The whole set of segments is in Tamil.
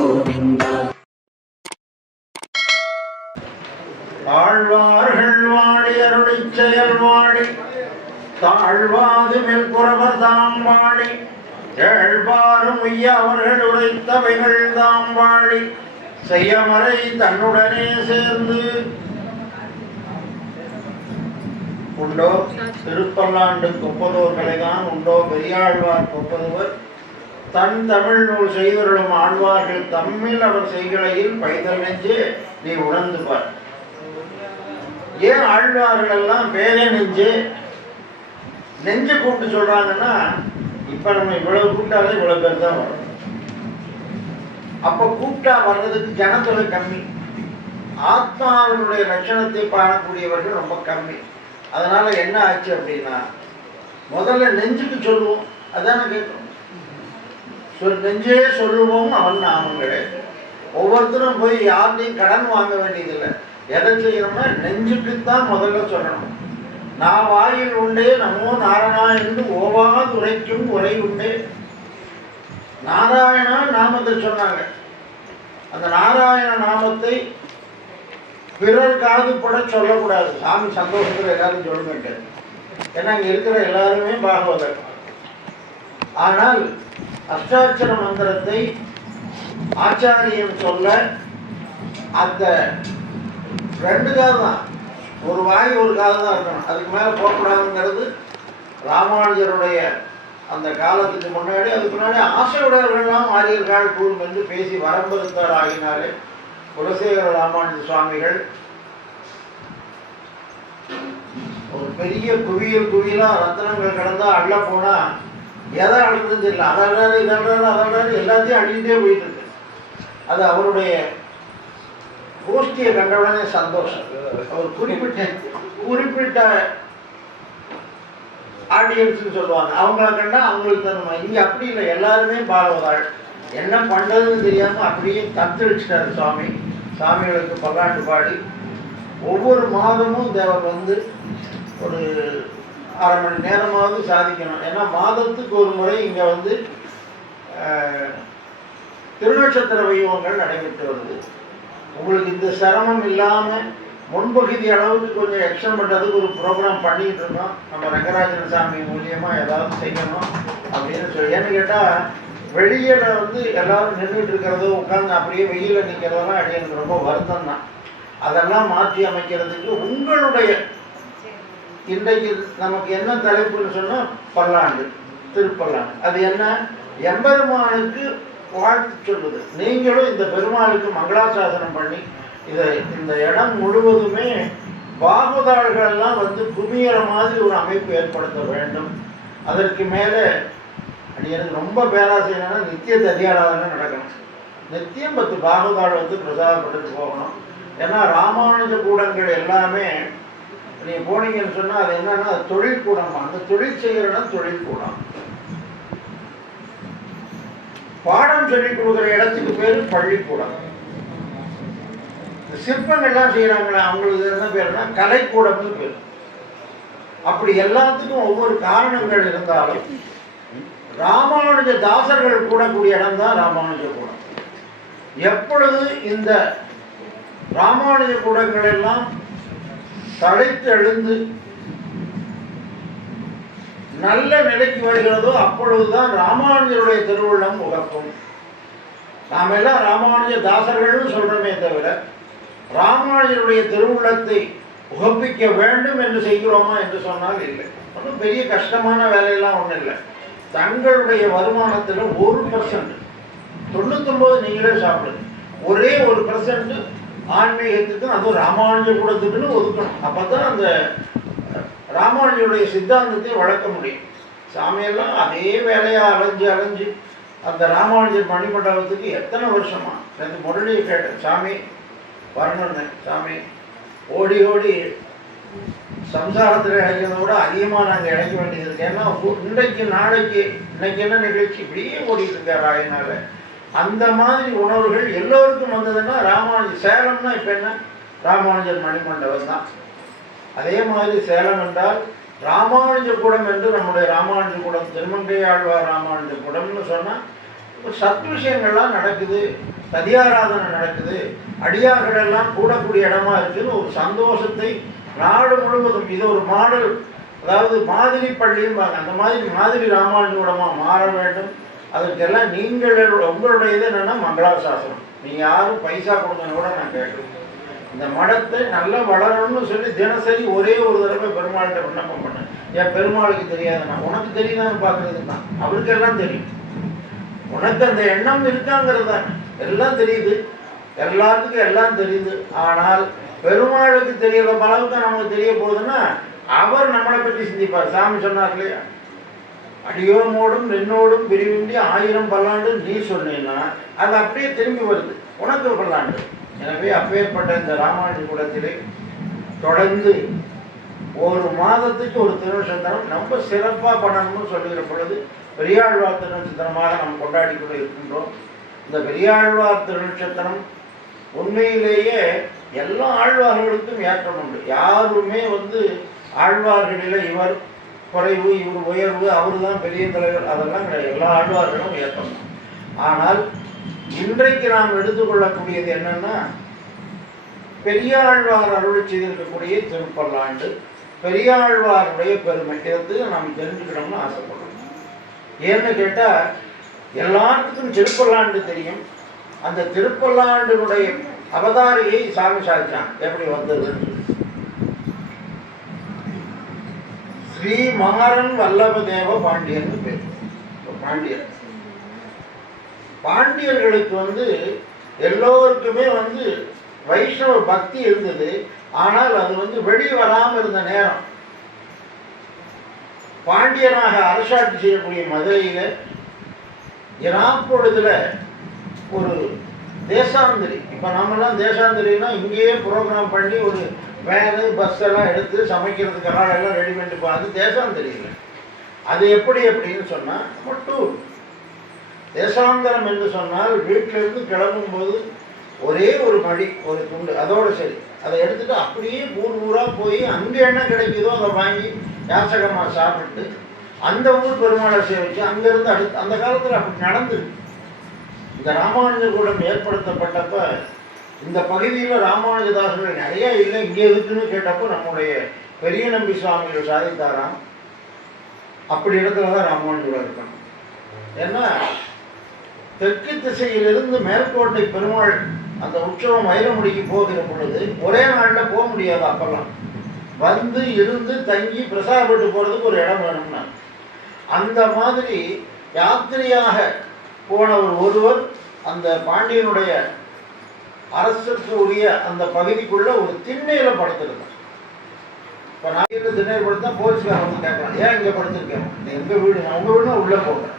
கோவிந்தா. ஆழ்வார்கள் வாழி அருளிச் செயல் வாழி தாழ்வாது மெல்புறவர் தாம் வாழி ஏழ்பாரும் உய்ய அவர்கள் உரைத்தவைகள் தாம் வாழி செய்யமறை தன்னுடனே சேர்ந்து. உண்டோ திருப்பல்லாண்டுக்கு ஒப்பதோர்களைதான் உண்டோ பெரியாழ்வார்க்கு ஒப்பதுவர் தன் தமிழ் நூல் செய்தருளும் ஆழ்வார்கள் தம்மில் அவர் செய்களையில் பைதல் நெஞ்சே நீ உணர்ந்து பார். ஏன் ஆழ்வார்கள் எல்லாம் பேரே நெஞ்சு கூப்பிட்டு சொல்றாங்கன்னா, இப்ப நம்ம இவ்வளவு கூப்பிட்டாலே இவ்வளவு பேர் தான் வரும். அப்ப கூப்பிட்டா வர்றதுக்கு ஜனத்தொகை கம்மி, ஆத்மாவினுடைய லட்சணத்தை பாடக்கூடியவர்கள் ரொம்ப கம்மி. அதனால என்ன ஆச்சு அப்படின்னா, முதல்ல நெஞ்சுக்கு சொல்லுவோம், அதான கேட்கணும். நெஞ்சே சொல்லுவோம் அவன் நாமங்களே. ஒவ்வொருத்தரும் போய் யார்கிட்டையும் கடன் வாங்க வேண்டியதில்லை. எதை செய்யணும்னா நெஞ்சுக்குத்தான் முதல்ல சொல்லணும். நான் வாயில் உண்டே நமோ நாராயணா என்று ஓவாது உரைக்கும் உரை உண்டே. நாராயணா நாமத்தை சொன்னாங்க. அந்த நாராயண நாமத்தை பிறர் காதுபட சொல்லக்கூடாது. சாமி சந்தோஷத்தில் எல்லாரும் சொல்லுங்க. ஏன்னா இங்கே இருக்கிற எல்லாருமே பாகவதர். ஆனால் அஷ்டாட்சர மந்திரத்தை ஆச்சாரியன் சொல்ல அந்த ரெண்டு காது தான், ஒரு வாய் ஒரு காது தான் இருக்கணும். அதுக்கு மேலே போகக்கூடாதுங்கிறது ராமானுஜருடைய அந்த காலத்துக்கு முன்னாடி. அதுக்கு முன்னாடி ஆசையுடையவர்கள்லாம் ஆரியர்கள் கூறும் என்று பேசி வரம்பெருத்தார் ஆகினாலே குலசேகர ராமானுஜ சுவாமிகள் ஒரு பெரிய குவியலாக ரத்தனங்கள் கடந்தா அள்ள போனால் எதை அழுதுன்னு தெரியல. அதல்றாரு இதல்றாரு அதல்றாரு எல்லாத்தையும் அழிஞ்சிட்டே போயிட்டு இருக்கு. அது அவருடைய கோஷ்டியை கண்டவுடனே சந்தோஷம். அவர் குறிப்பிட்ட ஆடியன்ஸ்ன்னு சொல்லுவாங்க, அவங்கள கண்டா அவங்களுக்கு தருமா. இங்கே அப்படி இல்லை, எல்லாருமே பாகவதாள். என்ன பண்ணுறதுன்னு தெரியாமல் அப்படியே தத்தளிச்சிட்டார் சுவாமி. சாமிகளுக்கு பல்லாண்டு பாடி ஒவ்வொரு மாதமும் தேவர் வந்து ஒரு அரை மணி நேரமாவது சாதிக்கணும். ஏன்னா மாதத்துக்கு ஒரு முறை இங்கே வந்து திருநட்சத்திர வைபவங்கள் நடைபெற்று வருது. உங்களுக்கு இந்த சிரமம் இல்லாமல் முன்பகுதி அளவுக்கு கொஞ்சம் எக்ஸ்டன் பண்ணுறதுக்கு ஒரு ப்ரோக்ராம் பண்ணிகிட்டு இருக்கோம். நம்ம ரங்கராஜன் சாமி மூலியமாக ஏதாவது செய்யணும் அப்படின்னு சொல்லி. ஏன்னு கேட்டால் வெளியில் வந்து எல்லோரும் நின்றுட்டு இருக்கிறதோ உட்காந்து அப்படியே வெயிலில் நிற்கிறதெல்லாம் அடி எனக்கு ரொம்ப வருத்தம் தான். அதெல்லாம் மாற்றி அமைக்கிறதுக்கு உங்களுடைய இன்றைக்கு நமக்கு என்ன தலைப்புன்னு சொன்னால் பல்லாண்டு, திருப்பல்லாண்டு. அது என்ன? எம்பெருமானுக்கு வாழ்த்து சொல்லுது. நீங்களும் இந்த பெருமாளுக்கு மங்களாசாசனம் பண்ணி இந்த இடம் முழுவதுமே பாகவதாள்களெல்லாம் வந்து குமியற மாதிரி ஒரு அமைப்பு ஏற்படுத்த வேண்டும். அதற்கு மேலே அது எனக்கு ரொம்ப பேராசை என்னன்னா, நித்திய ததியாராதனை நடக்கணும். நித்தியம் 10 பாகவதாள் வந்து பிரசாதப்பட்டு போகணும். ஏன்னா ராமானுஜ கூடங்கள் எல்லாமே நீங்கள் போனீங்கன்னு சொன்னால் அது என்னன்னா தொழில் கூடம். அந்த தொழில் செய்கிறனா தொழில் கூடம். பாடம் சொல்லிக் கொடுக்குற இடத்துக்கு பேர் பள்ளிக்கூடம். சிற்பங்கள்லாம் செய்கிறாங்களே அவங்களுக்கு என்ன பேருன்னா கலைக்கூடம்னு பேர். அப்படி எல்லாத்துக்கும் ஒவ்வொரு காரணங்கள் இருந்தாலும் ராமானுஜ தாசர்கள் கூடக்கூடிய இடம் தான் ராமானுஜ கூடம். எப்பொழுது இந்த ராமானுஜ கூடங்கள் எல்லாம் தழைத்து எழுந்து நல்ல நிலைக்கு வருகிறதோ அப்பொழுதுதான் ராமானுஜருடைய திருவுள்ளம் உகக்கும். நாம் எல்லாம் ராமானுஜ தாசர்களும் சொல்றோமே தவிர ராமானுஜருடைய திருவுள்ளத்தை உகப்பிக்க வேண்டும் என்று செய்கிறோமா என்று சொன்னால் இல்லை. ஒன்றும் பெரிய கஷ்டமான வேலையெல்லாம் ஒன்றும் இல்லை. தங்களுடைய வருமானத்தில் 1%, 99 நீங்களே சாப்பிடுங்க. ஒரே 1% ஆன்மீகத்துக்கு, அதுவும் ராமானுஜ கூடத்துக்குன்னு ஒதுக்கணும். அப்போ தான் அந்த ராமானுஜருடைய சித்தாந்தத்தை வளர்க்க முடியும். சாமியெல்லாம் அதே வேலையாக அலைஞ்சு அந்த ராமானுஜர் மணிமண்டபத்துக்கு எத்தனை வருஷமா எனக்கு முரளியை கேட்டேன். சாமி வரணுன்னு. சாமி ஓடி சம்சாரத்தில் இழைக்கிறத விட அதிகமாக நாங்கள் இழைக்க வேண்டியது இருக்கு. ஏன்னா இன்றைக்கு நாளைக்கு இன்னைக்கு என்ன நிகழ்ச்சி இப்படியே ஓடிட்டு இருக்கார் ஆயினால அந்த மாதிரி உணர்வுகள் எல்லோருக்கும் வந்ததுன்னா ராமானுஜர் சேலம்னா இப்போ என்ன ராமானுஜர் மணிமண்டபம் தான். அதே மாதிரி சேலம் என்றால் ராமானுஜ கூடம் என்று நம்முடைய ராமானுஜ கூடம் திருமங்கை ஆழ்வார் ராமானுஜ கூடம்னு சொன்னால் சத் விஷயங்கள்லாம் நடக்குது, சதியாராதனை நடக்குது, அடியார்கள் எல்லாம் கூடக்கூடிய இடமா இருக்குன்னு ஒரு சந்தோஷத்தை நாடு முழுவதும் இது ஒரு மாடல், அதாவது மாதிரி பள்ளியும் அந்த மாதிரி ராமானுஜூடமாக மாற வேண்டும். அதுக்கெல்லாம் நீங்கள் உங்களுடைய இது என்னென்னா மங்களாசாசனம். நீங்கள் யாரும் பைசா கொடுக்கணும் கூட நான் கேட்குறேன். இந்த மடத்தை நல்லா வளரணும்னு சொல்லி தினசரி ஒரே ஒரு தடவை பெருமாள்கிட்ட விண்ணப்பம் பண்ணேன். என் பெருமாளுக்கு தெரியாதுண்ணா, உனக்கு தெரியுதான்னு பார்க்குறது தான், அவருக்கெல்லாம் தெரியும். உனக்கு அந்த எண்ணம் இருக்காங்கிறது தான் எல்லாம் தெரியுது, எல்லாத்துக்கும் எல்லாம் தெரியுது. ஆனால் பெருமாளுக்கு தெரியற அளவுக்கு நமக்கு தெரிய போகுதுன்னா அவர் நம்மளை பற்றி சிந்திப்பார். சாமி சொன்னார் இல்லையா, அடியோமோடும் நின்னோடும் பிரிவின்றி 1000 பல்லாண்டு நீ சொன்னீங்கன்னா அது அப்படியே திரும்பி வருது உனக்கு பல்லாண்டு. எனவே அப்பேற்பட்ட இந்த ராமானுஜ கூடத்திலே தொடர்ந்து ஒரு மாதத்துக்கு ஒரு திருநட்சத்திரம் ரொம்ப சிறப்பாக பண்ணணும்னு சொல்லுகிற பொழுது பெரியாழ்வார் திருநட்சத்திரமாக நாம் கொண்டாடி கொண்டு இருக்கின்றோம். இந்த பெரியாழ்வார் திருநட்சத்திரம் உண்மையிலேயே எல்லா ஆழ்வார்களுக்கும் ஏற்றம் உண்டு. யாருமே ஆழ்வார்களில் இவர் குறைவு இவர் உயர்வு அவர் தான் பெரிய தலைவர் அதெல்லாம் கிடையாது. எல்லா ஆழ்வார்களும் ஏற்றம். ஆனால் இன்றைக்கு நாம் எடுத்துக்கொள்ளக்கூடியது என்னன்னா, பெரியாழ்வார் அருளி செய்திருக்கக்கூடிய திருப்பல்லாண்டு, பெரியாழ்வாருடைய பெருமை இதை நாம் தெரிஞ்சுக்கணும்னு ஆசைப்படுறோம். ஏன்னு கேட்டால் எல்லாத்துக்கும் திருப்பல்லாண்டு தெரியும். அந்த திருப்பல்லாண்டினுடைய அவதாரியை சாமி சாதிச்சான் எப்படி வந்ததுன்னு. ஸ்ரீ மாறன் வல்லபதேவ பாண்டியன் பேர். பாண்டியர் பாண்டியர்களுக்கு எல்லோருக்குமே வைஷ்ணவ பக்தி இருந்தது. ஆனால் அது வெளியே வராமல் இருந்த நேரம் பாண்டியனாக அரசாட்சி செய்யக்கூடிய மதுரையில் இராப்பொழுதுல ஒரு தேசாந்திரி, இப்போ நம்மெல்லாம் தேசாந்திரின்னா இங்கேயே ப்ரோக்ராம் பண்ணி ஒரு வேனு பஸ் எல்லாம் எடுத்து சமைக்கிறதுக்கு ஆளெல்லாம் ரெடி பண்ணிட்டு அது தேசாந்திரி இல்லை. அது எப்படி அப்படின்னு சொன்னால் மட்டும் தேசாந்தரம் என்று சொன்னால் வீட்டிலிருந்து கிளம்பும்போது ஒரே ஒரு மடி ஒரு துண்டு அதோடு சரி அதை எடுத்துகிட்டு அப்படியே ஊர் ஊராக போய் அங்கே என்ன கிடைக்குதோ அதை வாங்கி யாசகமாக சாப்பிட்டு அந்த ஊர் பெருமாளை சேவிச்சு அங்கேருந்து அடுத்து அந்த காலத்தில் அப்படி நடந்துருக்கு. இந்த ராமானுஜ கூடம் ஏற்படுத்தப்பட்டப்ப இந்த பகுதியில் ராமானுஜதாசர்கள் நிறைய இல்லை, இங்கே இருக்குன்னு கேட்டப்போ நம்முடைய பெரிய நம்பி சுவாமிகள் சாதித்தாராம் அப்படி இடத்துல தான் ராமானுஜூடம் இருக்கணும். ஏன்னா தெற்கு திசையிலிருந்து மேற்கோட்டை பெருமாள் அந்த உற்சவம் வைரமுடிக்கு போகிற பொழுது ஒரே நாளில் போக முடியாது. அப்பெல்லாம் இருந்து தங்கி பிரசாதப்பட்டு போகிறதுக்கு ஒரு இடம் வேணும்னா அந்த மாதிரி யாத்திரையாக போனவர் ஒருவர் அந்த பாண்டியனுடைய அரசுக்கு உரிய அந்த பகுதிக்குள்ள ஒரு திண்ணையில படுத்திருந்தார். இப்போ நான் திண்ணையில் படுத்தா போலீஸ்காரன் கேட்கலாம், ஏன் இங்கே படுத்திருக்கேன், எங்கள் வீடு நான் உங்கள் வீடுனா உள்ளே போகிறேன்.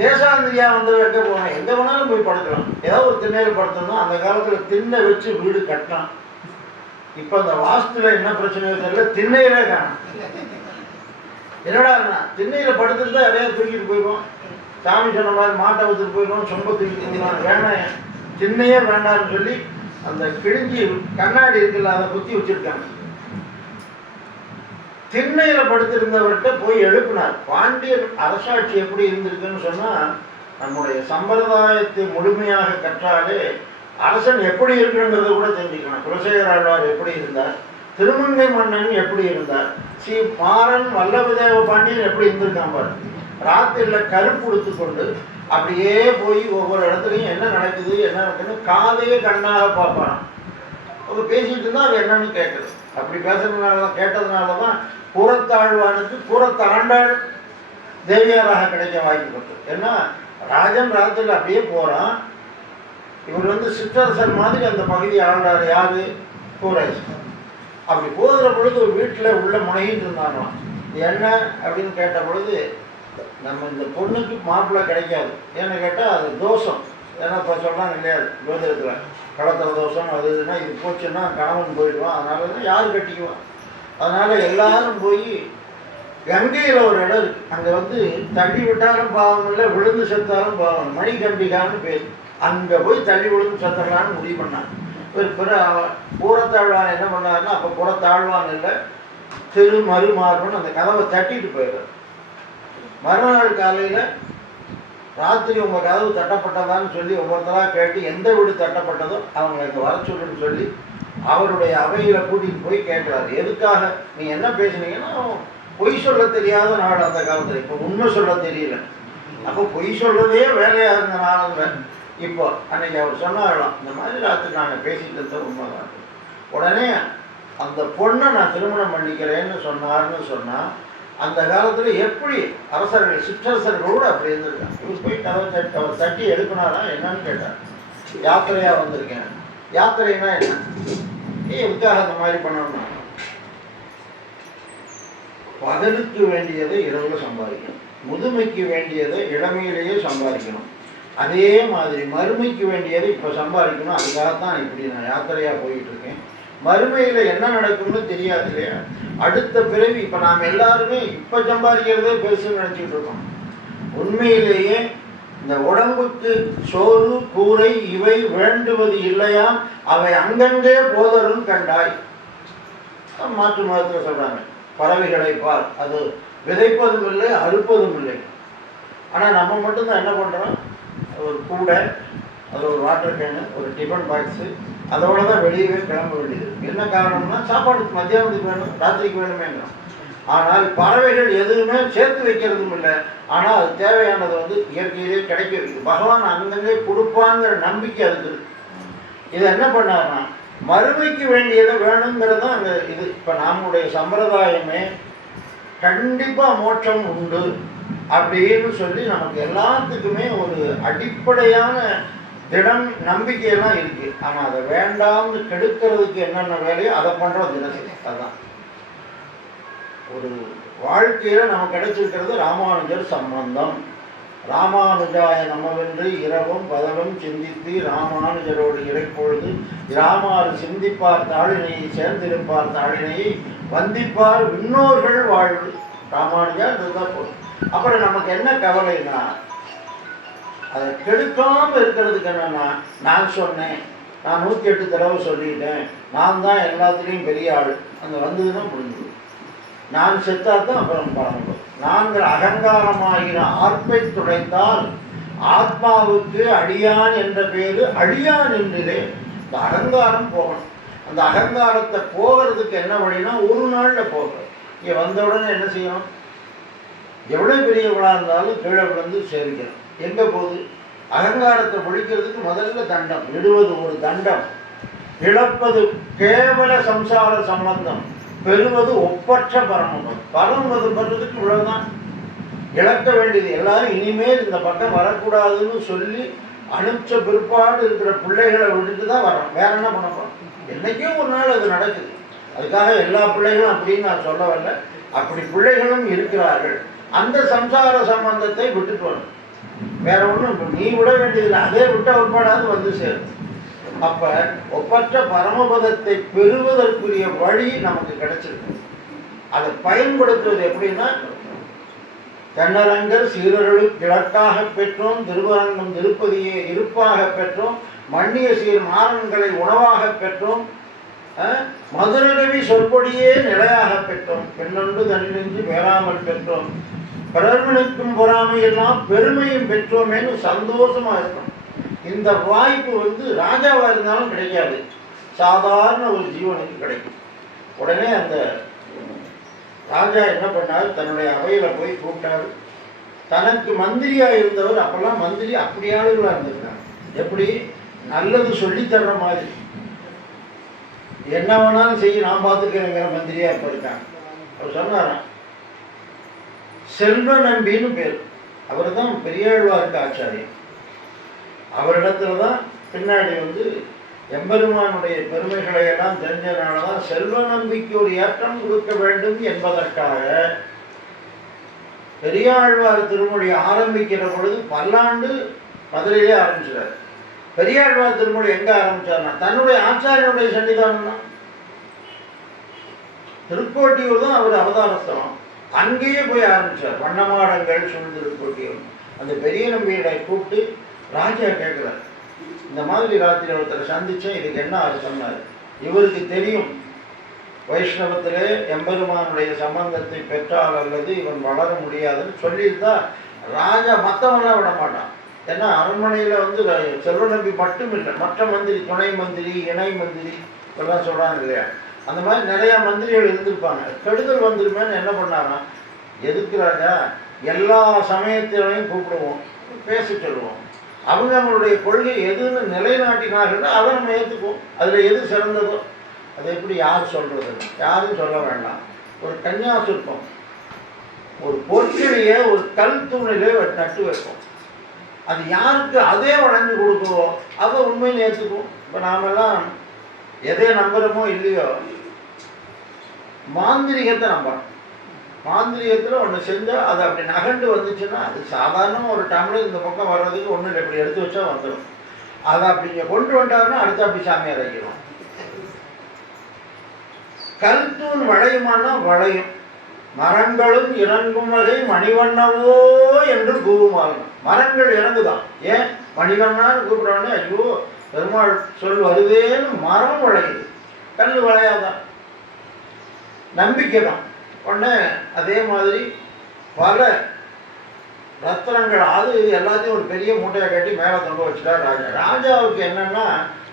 தேசாந்திரியா எங்கே போனேன், எங்கே வேணாலும் போய் படுக்கலாம். ஏதாவது ஒரு திண்ணையில் படுத்தோம்னா அந்த காலத்தில் திண்ணை வச்சு வீடு கட்டினான். இப்போ அந்த வாஸ்துல என்ன பிரச்சனையோ தெரியல, திண்ணையிலே காணும். என்னடா திண்ணையில் படுத்துட்டு தான் எதையாவது தூக்கிட்டு போயிடுவோம். சாமி சொன்ன மாதிரி மாட்டை வச்சுட்டு போயிடுவோம், சொம்ப தூக்கிட்டு வேணாம் திண்ணையே வேண்டாம்னு சொல்லி அந்த கிழிஞ்சி கண்ணாடி இருக்குல்ல அதை குத்தி வச்சிருக்காங்க. திண்ணையில படுத்திருந்தவர்கிட்ட போய் எழுப்பினார். பாண்டியன் அரசாட்சி எப்படி இருந்திருக்குன்னு சொன்னா, நம்முடைய சம்பிரதாயத்தை முழுமையாக கற்றாலே அரசன் எப்படி இருக்கணுங்கிறத கூட தெரிஞ்சுக்கணும். குலசேகர ஆழ்வார் எப்படி இருந்தார், திருமங்கை மன்னன் எப்படி இருந்தார், ஸ்ரீ மாறன் வல்லபதேவ பாண்டியன் எப்படி இருந்திருக்கான் பாரு. ராத்திரியில் கருப்பு உடுத்து கொண்டு அப்படியே போய் ஒவ்வொரு இடத்துலையும் என்ன நடக்குது என்ன நடக்குதுன்னு காதையே கண்ணாக பார்ப்பான். அவர் பேசிட்டு இருந்தால் அது என்னன்னு கேட்குறது. அப்படி பேசுறதுனால தான் கேட்டதுனால தான் கூரத்தாழ்வானுக்கு கூரத்தாண்டாள் தேவியாராக கிடைக்க வாய்க்கப்பட்டது. ஏன்னா ராஜன் ராத்திரியில் அப்படியே போகிறான். இவர் சிற்றரசன் மாதிரி அந்த பகுதியை ஆண்டார். யாரு? கூரேசன். அப்படி போகிற பொழுது ஒரு வீட்டில் உள்ள முனைகிட்டு இருந்தாங்களாம். என்ன அப்படின்னு கேட்ட பொழுது, நம்ம இந்த பொண்ணுக்கு மாப்பிள்ளை கிடைக்காது, ஏன்னு கேட்டால் அது தோஷம். ஏன்னா இப்போ சொல்கிறாங்க இல்லையா ஜோதிடத்தில் கலத்தர தோஷம் அது இதுனா இது போச்சுன்னா கணவன் போயிடுவான், அதனால தான் யார் கட்டிக்குவான். அதனால் எல்லாரும் போய் கங்கையில் ஒரு இடம் இருக்குது, அங்கே தள்ளி விட்டாலும் பாவம் இல்லை, விழுந்து செத்தாலும் பாவம், மணிகண்டிகான்னு பேர். அங்கே போய் தள்ளி விழுந்து செத்துடலான்னு முடிவு பண்ணாங்க. புறத்தாழ்வான் என்ன பண்ணாருன்னா, அப்போ புறத்தாழ்வான் இல்லை மறுமாறுன்னு அந்த கதவை தட்டிட்டு போயிடுறாரு. மறுநாள் காலையில் ராத்திரி உங்கள் கதவு தட்டப்பட்டதான்னு சொல்லி ஒவ்வொருத்தராக கேட்டு எந்த வீடு தட்டப்பட்டதோ அவங்களை இங்கே வர சொல்லுன்னு சொல்லி அவருடைய அவையில் கூட்டிகிட்டு போய் கேட்குறாரு. எதுக்காக நீ என்ன பேசுனீங்கன்னா, பொய் சொல்ல தெரியாத நாடு அந்த காலத்தில், இப்போ உண்மை சொல்ல தெரியல. அப்போ பொய் சொல்கிறதே வேலையாக இருந்த நாளில் இப்போ அன்னைக்கு அவர் சொன்னாலும் இந்த மாதிரி ராத்திரி நாங்கள் பேசிகிட்டு இருந்த உண்மைதான். உடனே அந்த பொண்ணை நான் திருமணம் பண்ணிக்கிறேன்னு சொன்னார்னு சொன்னால், அந்த காலத்தில் எப்படி அரசர்கள் சிற்றரசர்களோடு அப்படி இருந்திருக்காங்க. இவர் போய் அவர் தட்டி எடுக்கணாரா என்னன்னு கேட்டார். யாத்திரையாக வந்திருக்கேன். யாத்திரைன்னா என்ன, எதுக்காக அந்த மாதிரி பண்ணணும்னா, பகலுக்கு வேண்டியதை இரவில் சம்பாதிக்கணும், முதுமைக்கு வேண்டியதை இளமையிலேயே சம்பாதிக்கணும். அதே மாதிரி மறுமைக்கு வேண்டியதை இப்போ சம்பாதிக்கணும். அதுக்காகத்தான் இப்படி நான் யாத்திரையாக போயிட்டு இருக்கேன். மறுமையில் என்ன நடக்கும்னு தெரியாது இல்லையா. அடுத்த பிறவி இப்போ நாம் எல்லாருமே இப்போ சம்பாதிக்கிறதே பெருசுன்னு நினச்சிக்கிட்டு இருக்கோம். உண்மையிலேயே இந்த உடம்புக்கு சோறு கூரை இவை வேண்டுவது இல்லையா, அவை அங்கங்கே போதரும் கண்டாய். மாற்று மதத்தில் சொல்கிறாங்க, பறவைகளை பார், அது விதைப்பதும் இல்லை அறுப்பதும் இல்லை. ஆனால் நம்ம மட்டும்தான் என்ன பண்ணுறோம், ஒரு கூடை, அதில் ஒரு வாட்டர் கேனு, ஒரு டிஃபன் பாக்ஸு, அதோட தான் வெளியவே கிளம்ப வேண்டியது. என்ன காரணம்னா, சாப்பாடுக்கு மத்தியானத்துக்கு வேணும், ராத்திரிக்கு வேணுமேங்கிறோம். ஆனால் பறவைகள் எதுவுமே சேர்த்து வைக்கிறதும் இல்லை. ஆனால் அது தேவையானது வந்து இயற்கையிலே கிடைக்க வைக்கும். பகவான் அங்கங்கே கொடுப்பாங்கிற நம்பிக்கை அதுக்கு இருக்கு. இதை என்ன பண்ணார்னா, மறுமைக்கு வேண்டியதை வேணுங்கிறது தான் அங்கே இது. இப்போ நம்முடைய சம்பிரதாயமே கண்டிப்பாக மோட்சம் உண்டு அப்படின்னு சொல்லி நமக்கு எல்லாத்துக்குமே ஒரு அடிப்படையான திடம் நம்பிக்கையெல்லாம் இருக்குது. ஆனால் அதை வேண்டாம்னு கெடுக்கிறதுக்கு என்னென்ன வேலையோ அதை பண்ணுறோம் தினசரி. அதுதான் ஒரு வாழ்க்கையில் நமக்கு கிடைச்சிருக்கிறது ராமானுஜர் சம்பந்தம். ராமானுஜாய நமவென்று இரவும் பகலும் சிந்தித்து ராமானுஜரோடு இறைப்பொழுது ராமாறு சிந்திப்பார் தாழினையை சேர்ந்திருப்பார் தாழினையை வந்திப்பார் விண்ணோர்கள் வாழ்வு. ராமானுஜா இதுதான் போதும். அப்புறம் நமக்கு என்ன கவலைன்னா, அதை கெடுக்காமல் இருக்கிறதுக்கு என்னன்னா, நான் சொன்னேன், நான் 108 தடவை சொல்லிட்டேன், நான் தான் எல்லாத்துலேயும் பெரிய ஆள், அந்த வந்ததுன்னா முடிஞ்சது. நான் செத்தாதான் அப்புறம் பரம்பு. நாங்கள் அகங்காரமாகிற ஆர்ப்பை துடைத்தால் ஆத்மாவுக்கு அடியான் என்ற பேரு அழியான் என்றே. இந்த அகங்காரம் போகணும். அந்த அகங்காரத்தை போகிறதுக்கு என்ன வழினா, ஒரு நாளில் போகிறோம். இங்கே வந்தவுடனே என்ன செய்யணும், எவ்வளோ பெரியவளாக இருந்தாலும் கீழே விழுந்து சேர்க்கணும். எங்கே போகுது, அகங்காரத்தை ஒழிக்கிறதுக்கு முதல்ல தண்டம். விடுவது ஒரு தண்டம், இழப்பது கேவல சம்சார சம்பந்தம், பெறுவது ஒப்பற்ற பரமபதம். பரமபதம் பெறுறதுக்கு இவ்வளவுதான். இழக்க வேண்டியது எல்லாரும் இனிமேல் இந்த பக்கம் வரக்கூடாதுன்னு சொல்லி அனுப்பிச்ச பிற்பாடு இருக்கிற பிள்ளைகளை விட்டுட்டு தான் வரோம். வேற என்ன பண்ண போறோம்? என்னைக்கோ ஒரு நாள் அது நடக்குது. அதுக்காக எல்லா பிள்ளைகளும் அப்படின்னு நான் சொல்ல வரல. அப்படி பிள்ளைகளும் இருக்கிறார்கள். அந்த சம்சார சம்பந்தத்தை விட்டுட்டு வரணும். வேற ஒன்றும் நீ விட வேண்டியதில்லை, அதே விட்ட உட்பாடாது வந்து சேரும். அப்ப ஒப்பற்ற பரமபதத்தை பெறுவதற்குரிய வழி நமக்கு கிடைச்சிருக்கு. அதை பயன்படுத்துவது எப்படின்னா, தென்னரங்கர் சீரர்களுக்கு கிழக்காக பெற்றோம், திருவரங்கம் திருப்பதியை இருப்பாக பெற்றோம், மன்னிய சீர் மாறன்களை உணவாக பெற்றோம், மதுரகவி சொற்பொடியே நிலையாக பெற்றோம், பெண்ணொன்று தனிநெஞ்சு வேறாமல் பெற்றோம், பிறர்களுக்கும் பொறாமையெல்லாம் பெருமையும் பெற்றோமேன்னு சந்தோஷமா இருக்கும். இந்த வாய்ப்பு வந்து ராஜாவாக இருந்தாலும் கிடைக்காது, சாதாரண ஒரு ஜீவனுக்கு கிடைக்கும். உடனே அந்த ராஜா என்ன பண்ணார், தன்னுடைய அவையில் போய் கூப்பிட்டார். தனக்கு மந்திரியாக இருந்தவர், அப்போல்லாம் மந்திரி அப்படி ஆளுகளாக இருந்திருக்காங்க. எப்படி, நல்லது சொல்லித்தர்ற மாதிரி, என்ன வேணாலும் செய்ய நான் பார்த்துக்கிறேங்கிற மந்திரியாக இப்போ இருக்காங்க. அவர் சொன்னாராம், செல்வ நம்பின்னு பேர். அவர் தான் பெரியாழ்வாருக்கு ஆச்சாரியர். அவரிடத்துல தான் பின்னாடி வந்து எம்பெருமானுடைய பெருமைகளை எல்லாம் தெரிஞ்சதுனால தான் செல்வ நம்பிக்கு ஒரு ஏற்றம் கொடுக்க வேண்டும் என்பதற்காக பெரியாழ்வார் திருமொழி ஆரம்பிக்கிற பொழுது பல்லாண்டு மதுரையிலே ஆரம்பிச்சார். பெரியாழ்வார் திருமொழி எங்க ஆரம்பிச்சார்னா, தன்னுடைய ஆச்சாரியனுடைய சன்னிதானம் தான் திருக்கோட்டியூர் தான் அவர் அவதாரஸ்தலம். அங்கேயே போய் ஆரம்பிச்சார். வண்ணமாடங்கள் சூழ் திருக்கோட்டியூர். அந்த பெரிய நம்பியை கூப்பிட்டு ராஜா கேட்குறார், இந்த மாதிரி ராத்திரி ஒருத்தரை சந்தித்தேன், இதுக்கு என்ன ஆறு சொன்னார். இவருக்கு தெரியும் வைஷ்ணவத்திலே எம்பெருமானுடைய சம்பந்தத்தை பெற்றால் அல்லது இவன் வளர முடியாதுன்னு சொல்லியிருந்தா ராஜா மற்றவங்களாம் விட மாட்டான். ஏன்னா அரண்மனையில் வந்து செல்வ நம்பி மட்டும் இல்லை, மற்ற மந்திரி, துணை மந்திரி, இணை மந்திரி இதெல்லாம் சொல்கிறாங்க இல்லையா, அந்த மாதிரி நிறையா மந்திரிகள் இருந்திருப்பாங்க. கெடுதல் வந்துருமேன்னு என்ன பண்ணாங்கன்னா, எதுக்கு ராஜா எல்லா சமயத்திலையும் கூப்பிடுவோம், பேச சொல்லுவோம், அவங்க அவங்களுடைய கொள்கை எதுன்னு நிலைநாட்டினார்களோ அதை நம்ம ஏற்றுக்குவோம். அதில் எது சிறந்ததோ அதை எப்படி யார் சொல்கிறது, யாரும் சொல்ல வேண்டாம். ஒரு கன்னியாசுல்பம், ஒரு பொற்கிளியை ஒரு கல் தூணிலே நட்டு வைப்போம், அது யாருக்கு அதே வளைஞ்சு கொடுக்குவோ அதை உண்மையில் ஏற்றுக்குவோம். இப்போ நாமெல்லாம் எதை நம்புகிறோமோ இல்லையோ மாந்திரிகத்தை நம்புறோம். மாந்திரிகத்தில் ஒன்று செஞ்சால் அது அப்படி நகண்டு வந்துச்சுன்னா அது சாதாரணமாக ஒரு டம்ளர் இந்த பக்கம் வர்றதுக்கு ஒன்றும் இல்லை, இப்படி எடுத்து வச்சா வந்துடும். அதை அப்படி இங்கே கொண்டு வந்துட்டாருன்னா அடுத்து அப்படி சாமியார் வைக்கிறோம். கல் தூண் வளையுமானா வளையும், மரங்களும் இறங்கும் வகை மணிவண்ணவோ என்று கூவுமாறும். மரங்கள் இறங்குதான், ஏன் மணிவண்ணான்னு கூப்பிட்றோன்னே ஐயோ பெருமாள் சொல் வருதேன்னு மரம் வளையுது, கல் வளையாதான். நம்பிக்கை தான் ஒன்று. அதே மாதிரி பல ரத்னங்கள், அது எல்லாத்தையும் ஒரு பெரிய மூட்டையை கட்டி மேலே தொங்க வச்சுட்டார் ராஜா. ராஜாவுக்கு என்னென்னா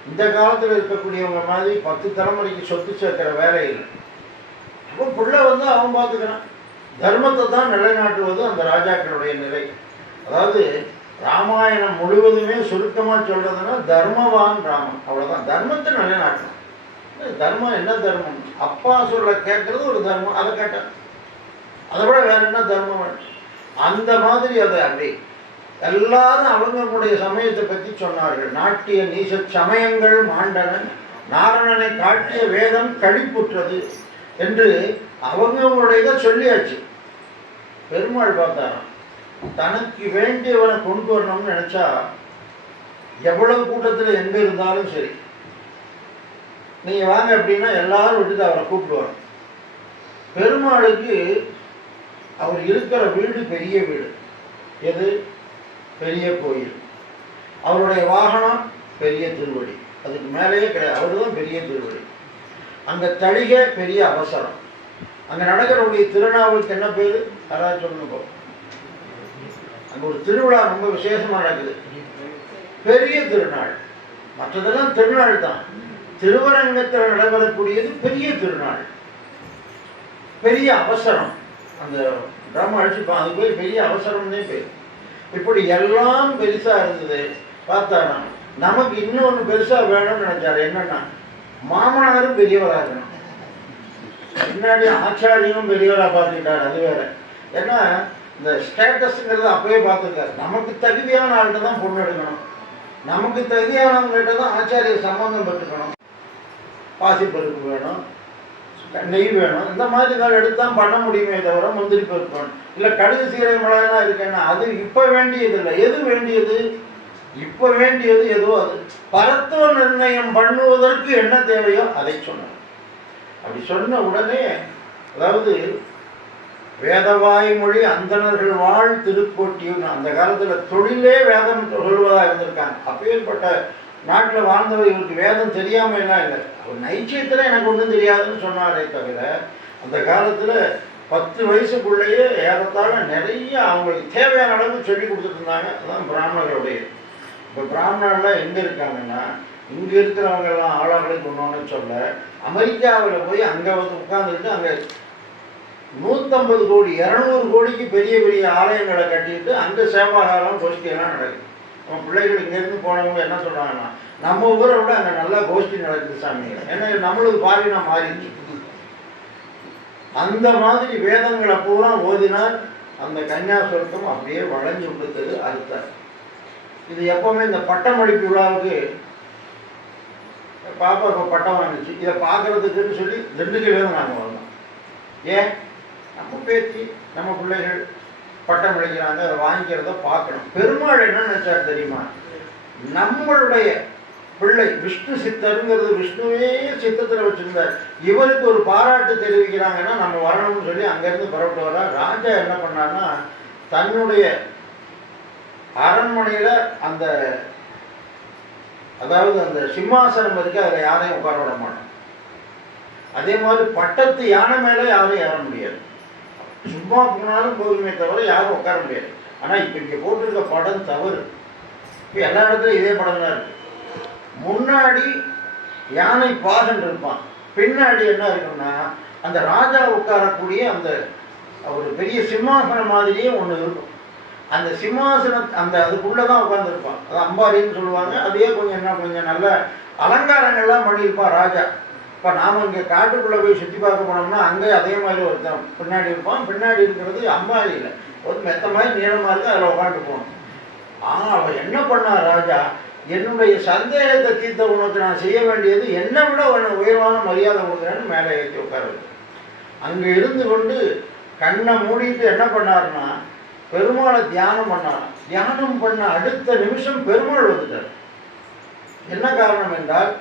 இந்த காலத்தில் இருக்கக்கூடியவங்க மாதிரி 10 தலைமுறைக்கு சொத்து சேர்க்கிற வேலை இல்லை. அப்போ பிள்ளை வந்து அவன் பார்த்துக்கிறான். தர்மத்தை தான் நிலைநாட்டுவது அந்த ராஜாக்களுடைய நிலை. அதாவது ராமாயணம் முழுவதுமே சுருக்கமாக சொல்கிறதுன்னா தர்மவான் ராமன், அவ்வளோதான். தர்மத்தை நிலைநாட்டணும். தர்மம் என்ன தர்மம்? அப்பா சொல்ல கேட்கறது ஒரு தர்மம், அதை கேட்டான். அதை விட வேற என்ன தர்மம்? அந்த மாதிரி அதை அப்படி எல்லாரும் அவங்களுடைய சமயத்தை பற்றி சொன்னார்கள். நாட்டிய நீச சமயங்கள் மாண்டனன், நாரணனை காட்டிய வேதம் கழிப்புற்றது என்று அவங்களுடைய சொல்லியாச்சு. பெருமாள் பார்த்தாராம், தனக்கு வேண்டியவனை கொண்டு வரணும்னு நினைச்சா எவ்வளவு கூட்டத்தில் எங்க இருந்தாலும் சரி, நீங்க வாங்க அப்படின்னா எல்லாரும் விட்டுட்டு அவரை கூப்பிடுவாங்க. பெருமாளுக்கு அவர் இருக்கிற வீடு பெரிய வீடு, எது பெரிய கோயில். அவருடைய வாகனம் பெரிய திருவடி, அதுக்கு மேலேயே கிடையாது, அவரு தான் பெரிய திருவடி. அங்கே தளிகை பெரிய அவசரம். அங்கே நடக்கிறவருடைய திருநாவுக்கு என்ன பேர் யாராவது சொல்லுங்க. அங்கே ஒரு திருவிழா ரொம்ப விசேஷமாக நடக்குது, பெரிய திருநாள். மற்றதெல்லாம் திருநாள் தான், திருவரங்கத்தில் நடைபெறக்கூடியது பெரிய திருநாள், பெரிய அவசரம். அந்த ட்ராமா அடிச்சுப்பான், அது போய் பெரிய அவசரம்னே பேர். இப்படி எல்லாம் பெருசாக இருந்தது. பார்த்தானா நமக்கு இன்னொன்று பெருசாக வேணும்னு நினைச்சாரு. என்னன்னா மாமனாரும் பெரியவராக இருக்கணும், முன்னாடி ஆச்சாரியனும் பெரியவராக பார்த்துக்கிட்டார். அது வேற. ஏன்னா இந்த ஸ்டேட்டஸுங்கிறத அப்பவே பார்த்துருக்காரு. நமக்கு தகுதியான ஆள்கிட்ட தான் பொண்ணு எடுக்கணும், நமக்கு தகுதியானவங்ககிட்ட தான் ஆச்சாரிய சம்பந்தம் பெற்றுக்கணும். பாசிப்பருப்பு வேணும், நெய் வேணும், இந்த மாதிரி தான் எடுத்தான் பண்ண முடியுமே தவிர முந்திரி பருப்பு வேணும் இல்லை கடுகு சீரக மிளகாலாம் இருக்கேன்னா அது இப்போ வேண்டியது இல்லை. எது வேண்டியது? இப்போ வேண்டியது ஏதோ அது பரத்துவ நிர்ணயம் பண்ணுவதற்கு என்ன தேவையோ அதை சொன்னார். அப்படி சொன்ன உடனே, அதாவது வேதவாய் மொழி அந்தணர்கள் வாழ் திருக்கோட்டியும், அந்த காலத்தில் தொழிலே வேதம் சொல்வதாக இருந்திருக்காங்க. அப்பேற்பட்ட நாட்டில் வாழ்ந்தவர் இவருக்கு வேதம் தெரியாமலாம் இல்லை. அவர் நைச்சியத்தில் எனக்கு ஒன்றும் தெரியாதுன்னு சொன்னாரே தவிர, அந்த காலத்தில் 10 வயசுக்குள்ளேயே ஏறத்தாழ நிறைய அவங்களுக்கு தேவையான அளவுக்கு சொல்லி கொடுத்துட்டு இருந்தாங்க. அதுதான் பிராமணர்களுடைய. இப்போ பிராமணர்லாம் எங்கே இருக்காங்கன்னா, இங்கே இருக்கிறவங்கெல்லாம் ஆளாளுக்கு ஒன்று சொல்ல, அமெரிக்காவில் போய் அங்கே வந்து உட்காந்துக்கிட்டு அங்கே 150 கோடி 200 கோடிக்கு பெரிய பெரிய ஆலயங்களை கட்டிட்டு அங்கே சேவாகாரம் கோஷ்டியெல்லாம் நடக்குது. நம்ம பிள்ளைகள் இங்கேருந்து போனவங்க என்ன சொல்கிறாங்கன்னா, நம்ம ஊரை விட அங்கே நல்லா கோஷ்டி நடக்குது சாமி, ஏன்னா நம்மளுக்கு பாரினா மாறிடுச்சு. அந்த மாதிரி வேதங்களை பூரா ஓதினால் அந்த கன்னியாசுல்பம் அப்படியே வளைஞ்சு கொடுத்தது அர்த்தம். இது எப்பவுமே இந்த பட்டமளிப்பு விழாவுக்கு பாப்பா இப்போ பட்டம் வாங்கிச்சு, இதை பார்க்கறதுக்குன்னு சொல்லி திண்டுக்கல்லேருந்து நாங்கள் வந்தோம். ஏன்? நம்ம பேத்தி நம்ம பிள்ளைகள் பட்டம் அளிக்கிறாங்க, அதை வாங்கிக்கிறத பார்க்கணும். பெருமாள் என்ன நினைச்சார் தெரியுமா? நம்மளுடைய பிள்ளை விஷ்ணு சித்தருங்கிறது விஷ்ணுவே சித்தத்தில் வச்சிருந்தார், இவருக்கு ஒரு பாராட்டு தெரிவிக்கிறாங்கன்னா நம்ம வரணும்னு சொல்லி அங்கேருந்து புறப்பட்டு வர. ராஜா என்ன பண்ணார்னா, தன்னுடைய அரண்மனையில் அந்த அதாவது அந்த சிம்மாசனம் இருக்கு, அதில் யாரையும் உட்கார விட மாட்டோம். அதே மாதிரி பட்டத்து யானை மேலே யாரும் ஏற முடியாது, சும்மா போனாலும் போகுமே தவிர யாரும் உட்கார முடியாது. ஆனால் இப்போ இங்கே போட்டிருக்க படம் தவறு. இப்போ எல்லா இடத்துலையும் இதே படம் தான் இருக்கு. முன்னாடி யானை பாகன் இருப்பான், பின்னாடி என்ன இருக்குன்னா அந்த ராஜா உட்காரக்கூடிய அந்த ஒரு பெரிய சிம்மாசனம் மாதிரியே ஒன்று இருக்கும். அந்த சிம்மாசனம் அந்த அதுக்குள்ளே தான் உட்காந்துருப்பான். அது அம்பாரின்னு சொல்லுவாங்க. அதே கொஞ்சம் நல்ல அலங்காரங்கள்லாம் பண்ணியிருப்பான் ராஜா. இப்போ நாம் இங்கே காட்டுக்குள்ளே போய் சுற்றி பார்க்க போனோம்னா அங்கே அதே மாதிரி ஒருத்தன் பின்னாடி இருப்பான். பின்னாடி இருக்கிறது அம்பாரியில் ஒரு மெத்த மாதிரி நீளமாக இருக்குது, அதில் உட்காந்து போகணும். அவன் என்ன பண்ணான் ராஜா, என்னுடைய சந்தேகத்தை தீர்த்த உனக்கு நான் செய்ய வேண்டியது என்னை விட உயர்வான மரியாதை கொடுக்குறேன்னு மேலே ஏற்றி உட்கார. அங்கே இருந்து கொண்டு கண்ணை மூடிட்டு என்ன பண்ணாருன்னா பெருமாளை தியானம் பண்ணார். தியானம் பண்ண அடுத்த நிமிஷம் பெருமாள் வந்துட்டார். என்ன காரணம் என்றால்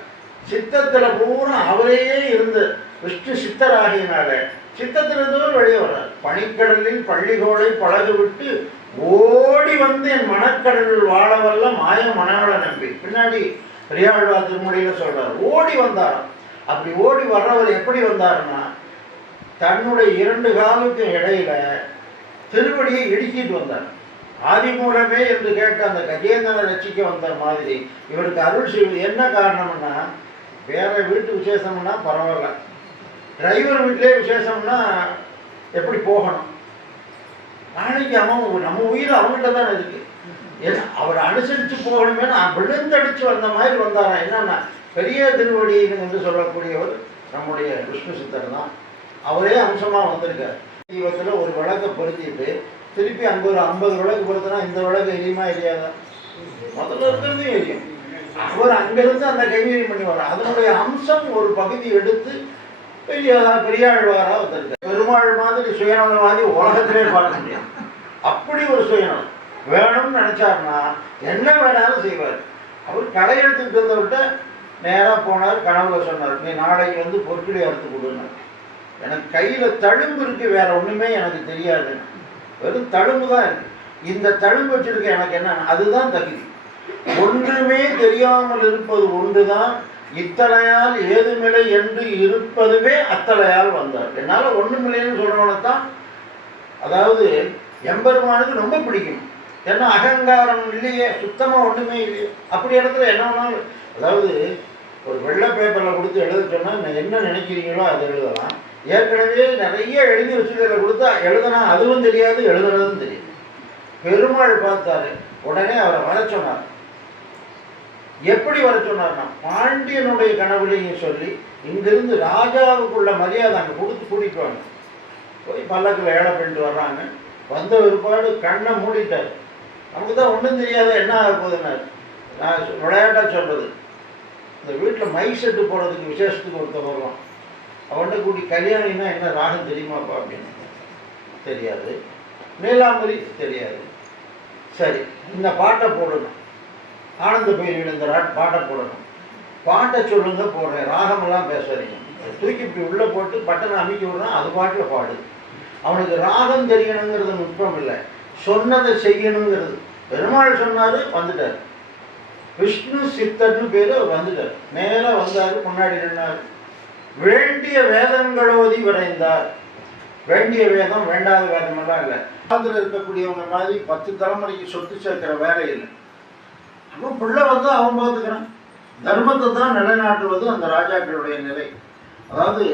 சித்தத்தில் பூரா அவரையே இருந்து விஷ்ணு சித்தராகினால சித்தத்திலிருந்தவர் வெளியே வர்றார். பனிக்கடலில் பள்ளிகோடை பழகு விட்டு ஓடி வந்து என் மனக்கடலில் வாழ வல்ல மாய மனவள நம்பி. பின்னாடி பெரியாழ்வார் திருமொழியில் சொல்றார், ஓடி வந்தாராம். அப்படி ஓடி வர்றவர் எப்படி வந்தாருன்னா தன்னுடைய 2 காலுக்கு இடையில திருவடியை இடுக்கிட்டு வந்தார். ஆதி மூலமே என்று கேட்ட அந்த கஜேந்திரனை ரசிக்க வந்த மாதிரி இவருக்கு அருள் செய்வது. என்ன காரணம்னா வேற வீட்டு விசேஷம்னா பரவாயில்ல, டிரைவர் வீட்டிலே விசேஷம்னா எப்படி போகணும், நாளைக்கு அவன் நம்ம உயிர் அவங்ககிட்ட தான் இருக்கு, அவர் அனுசரித்து போகணுமே விழுந்தடிச்சு வந்த மாதிரி வந்தாராம். என்னன்னா பெரிய திருவடி என்று சொல்லக்கூடியவர் நம்முடைய விஷ்ணு சித்தர் தான். அவரே அம்சமாக வந்திருக்கார். தீபத்தில் ஒரு விளக்கை பொருத்திட்டு திருப்பி அங்கே ஒரு 50 விளக்கு பொறுத்தனா இந்த விளக்கு எரியுமா எரியாதா? முதல்ல இருக்கிறது எரியும். அவர் அங்கிருந்து அந்த கைவிரி பண்ணி வர்றார். அதனுடைய அம்சம் ஒரு பகுதி எடுத்து பெரியாழ்வாராக வந்திருக்கார். பெருமாள் மாதிரி சுயநலவாதி உலகத்திலே பார்க்க முடியாது. அப்படி ஒரு சுயநலம் வேணும்னு நினைச்சாருன்னா என்ன வேணாலும் செய்வார். அவர் கடை எடுத்துக்கிட்டு வந்தவர்கிட்ட நேராக போனார். கனவுல சொன்னார், நீ நாளைக்கு வந்து பொற்கிளி அறுத்து கொடுனார். எனக்கு கையில் தழும்பு இருக்கு, வேற ஒன்றுமே எனக்கு தெரியாது, வெறும் தழும்பு தான் இருக்கு. இந்த தழும்பு வச்சிருக்க எனக்கு என்ன, அதுதான் தகுதி. ஒன்றுமே தெரியாமல் இருப்பது ஒன்றுதான், இத்தலையால் ஏதுமில்லை என்று இருப்பதுவே அத்தலையால் வந்தார். என்னால் ஒன்றுமில்லைன்னு சொல்றவனைத்தான், அதாவது எம்பெருமானுக்கு ரொம்ப பிடிக்கும். ஏன்னா அகங்காரம் இல்லையே, சுத்தமாக ஒன்றுமே இல்லையே. அப்படி இடத்துல என்ன வேணாலும், அதாவது ஒரு வெள்ளை பேப்பரில் கொடுத்து எழுத சொன்னால் என்ன நினைக்கிறீங்களோ அதை எழுதலாம். ஏற்கனவே நிறைய எழுதி வச்சுக்கிறத கொடுத்தா எழுதுனா அதுவும் தெரியாது, எழுதுனதும் தெரியாது. பெருமாள் பார்த்தாரு, உடனே அவரை வர சொன்னார். எப்படி வர சொன்னார்னா பாண்டியனுடைய கனவுலையும் சொல்லி இங்கிருந்து ராஜாவுக்குள்ள மரியாதை அங்கே கொடுத்து கூட்டிட்டு வாங்க. போய் பல்லக்கில் ஏழை பண்ணிட்டு வர்றாங்க. வந்த ஒருபாடு கண்ணை மூடிட்டார். நமக்கு தான் ஒன்றும் தெரியாத என்ன ஆக போகுதுன்னாரு. நான் விளையாட்டாக சொல்கிறது, இந்த வீட்டில் மை செட்டு போடுறதுக்கு விசேஷத்துக்கு ஒருத்தர் வருவான். அவன்கிட்ட கூட்டி கல்யாணின்னா என்ன ராகம் தெரியுமாப்பா அப்படின்னு. தெரியாது. நீலாம்பரி தெரியாது. சரி, இந்த பாட்டை போடணும், ஆனந்த பயிர்கள் இந்த பாட்டை போடணும், பாட்டை சொல்லுங்க போடுறேன், ராகமெல்லாம் பேசுறீங்க. தூக்கி இப்படி உள்ளே போட்டு பட்டனை அமைக்க விடுறான், அது பாட்டில் பாடு. அவனுக்கு ராகம் தெரியணுங்கிறது நுட்பம் இல்லை, சொன்னதை செய்யணுங்கிறது. பெருமாள் சொன்னார், வந்துட்டார். விஷ்ணு சித்தர்னு பேர், வந்துட்டார். நேராக வந்தார், முன்னாடி நின்னார். வேண்டிய வேதங்களோதி விரைந்தார். வேண்டிய வேதம் வேண்டாத வேதமெல்லாம் இல்லை. அதில் இருக்கக்கூடியவங்க மாதிரி 10 தலைமுறைக்கு சொத்து சேர்க்கிற வேலை இல்லை. அவன் பிள்ளை வந்து அவன் பார்த்துக்கிறான். தர்மத்தை தான் நிலைநாட்டுவது அந்த ராஜாக்களுடைய நிலை. அதாவது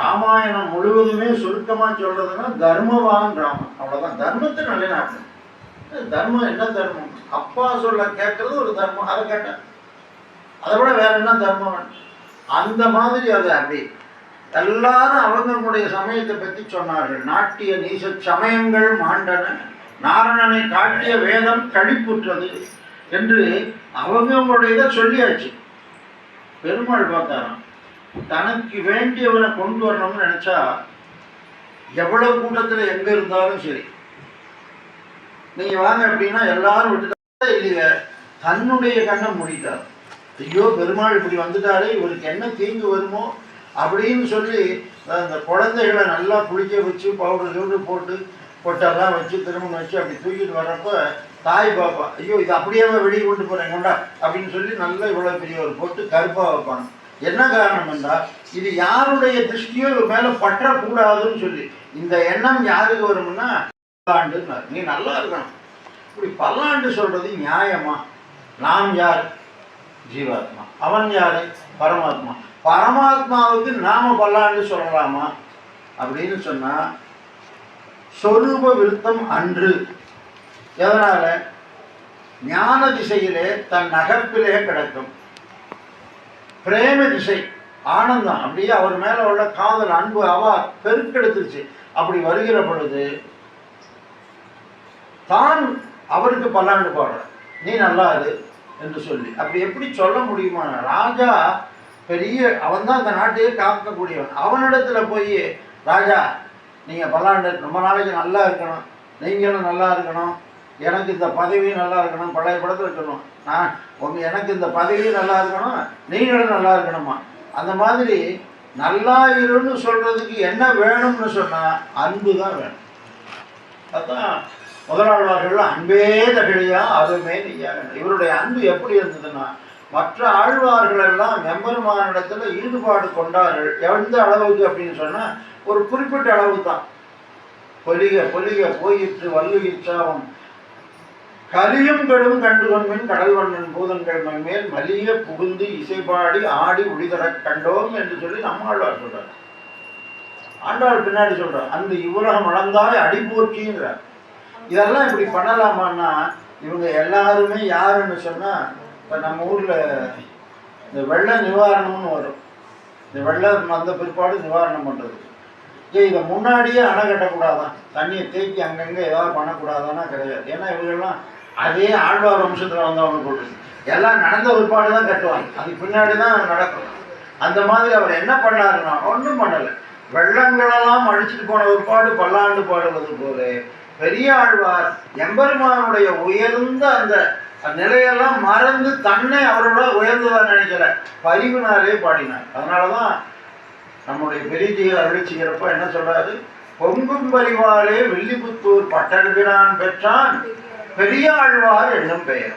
ராமாயணம் முழுவதுமே சுருக்கமாக சொல்றதுன்னா தர்மவான் ராமன், அவ்வளோதான். தர்மத்தை நிலைநாட்டணும். தர்மம் என்ன தர்மம்? அப்பா சொல்ல கேட்கறது ஒரு தர்மம். அதை கேட்டேன், அதை விட வேற என்ன தர்மம்? அந்த மாதிரி அது அப்படி எல்லாரும் அவங்களுடைய சமயத்தை பற்றி சொன்னார்கள். நாட்டிய நீச சமயங்கள் மாண்டன, நாரணனை காட்டிய வேதம் கழிப்புற்றது என்று அவங்களுடைய இதை சொல்லியாச்சு. பெருமாள் பார்த்தாராம், தனக்கு வேண்டியவனை கொண்டு வரணும்னு நினைச்சா எவ்வளவு கூட்டத்தில் எங்க இருந்தாலும் சரி, நீங்க வாங்க அப்படின்னா எல்லாரும் விட்டுட்டா இல்லையா, தன்னுடைய கண்ணை மூடிட்டார். ஐயோ பெருமாள் இப்படி வந்துட்டாரு, இவருக்கு என்ன தீங்கு வருமோ அப்படின்னு சொல்லி அந்த குழந்தைகளை நல்லா குளிக்க வச்சு பவுடர் போட்டு பொட்டெல்லாம் வச்சு திருமணம் வச்சு அப்படி தூக்கிட்டு வர்றப்ப தாய் பாப்பா, ஐயோ இது அப்படியே வெளியே கொண்டு போறேன் கொண்டா அப்படின்னு சொல்லி நல்லா இவ்வளோ பெரிய ஒரு போட்டு கருப்பாக வைப்பாங்க. என்ன காரணம் என்றால் இது யாருடைய திருஷ்டியோ மேலே பற்றக்கூடாதுன்னு சொல்லி. இந்த எண்ணம் யாருக்கு வரும்னா ஆண்டுன்னார், நீ நல்லா இருக்கணும், இப்படி பல்லாண்டு சொல்றது நியாயமா? நாம் யார்? ஜீவாத்மா. அவன் யாரு? பரமாத்மா. பரமாத்மாவுக்கு நாம பல்லாண்டு சொல்லலாமா அப்படின்னு சொன்னா சொரூப விருத்தம் அன்று. எதனால? ஞான திசையிலே தன் நகப்பிலே கிடக்கும் பிரேம திசை ஆனந்தம், அப்படியே அவர் மேல உள்ள காதல் அன்பு அவா பெருக்கெடுத்துச்சு. அப்படி வருகிற பொழுது தான் அவருக்கு பல்லாண்டு பாடுற, நீ நல்லா இரு என்று சொல்லி. அப்படி எப்படி சொல்ல முடியுமா? ராஜா பெரிய அவன் தான் அந்த நாட்டையே காக்கக்கூடியவன். அவனிடத்துல போய் ராஜா நீங்க பல்லாண்டு ரொம்ப நாளைக்கு நல்லா இருக்கணும், நீங்களும் நல்லா இருக்கணும், எனக்கு இந்த பதவி நல்லா இருக்கணும், பழைய படத்தில் சொல்லணும், நான் எனக்கு இந்த பதவி நல்லா இருக்கணும், நீங்களும் நல்லா இருக்கணுமா. அந்த மாதிரி நல்லா இருன்னு சொல்றதுக்கு என்ன வேணும்னு சொன்னா அன்பு தான் வேணும். அதுதான் முதலாழ்வார்கள் அன்பே தகிழியா அதுவுமே நீயா. இவருடைய அன்பு எப்படி இருந்ததுன்னா மற்ற ஆழ்வார்கள் எல்லாம் எம்பெருமானிடத்துல ஈடுபாடு கொண்டார்கள். எந்த அளவுக்கு அப்படின்னு சொன்னா ஒரு குறிப்பிட்ட அளவு தான். பொலிக பொலிக போயிற்று வல்லுயிற்றாவும் கலியும் கெடும் கண்டு கொன்மின் கடல் வண்ணன் பூதங்கள் மேல் மலிய புகுந்து இசைப்பாடி ஆடி ஒளிதர கண்டோம் என்று சொல்லி நம்மாழ்வார் சொல்றார். ஆண்டாள் பின்னாடி சொல்றார், அந்த இவ்வுலகம் அளந்தாய் அடி போற்றிங்கிறார். இதெல்லாம் இப்படி பண்ணலாமான்னா இவங்க எல்லாருமே யாருன்னு சொன்னா, இப்போ நம்ம ஊர்ல இந்த வெள்ள நிவாரணம்னு வரும். இந்த வெள்ளம் வந்த பிற்பாடு நிவாரணம் பண்றது. இதை முன்னாடியே அணை கட்டக்கூடாதான், தண்ணியை தேக்கி அங்கங்கே ஏதாவது பண்ணக்கூடாதான்னா கிடையாது. ஏன்னா இவங்கெல்லாம் அதே ஆழ்வார் வம்சத்தில் வந்தவங்க போட்டு எல்லாம் நடந்த பிற்பாடு தான் கட்டுவாங்க, அதுக்கு பின்னாடி தான் நடக்கும். அந்த மாதிரி அவர் என்ன பண்ணாருன்னா ஒன்றும் பண்ணலை. வெள்ளங்களெல்லாம் அழிச்சிட்டு போன பிற்பாடு பல்லாண்டு பாடுவது போல பெரிய ஆழ்வார் எம்பெருமானுடைய உயர்ந்த அந்த நிலையெல்லாம் மறந்து தன்னை அவரோட உயர்ந்ததான் நினைக்கல, பரிவினாலே பாடினார். அதனாலதான் நம்முடைய பெரிய அருளிச்சிக்கிறப்ப என்ன சொல்றாரு, பொங்கும் பரிவாலே வெள்ளிபுத்தூர் பட்டர்பிரான் பெற்றான் பெரிய ஆழ்வார் என்னும் பெயர்.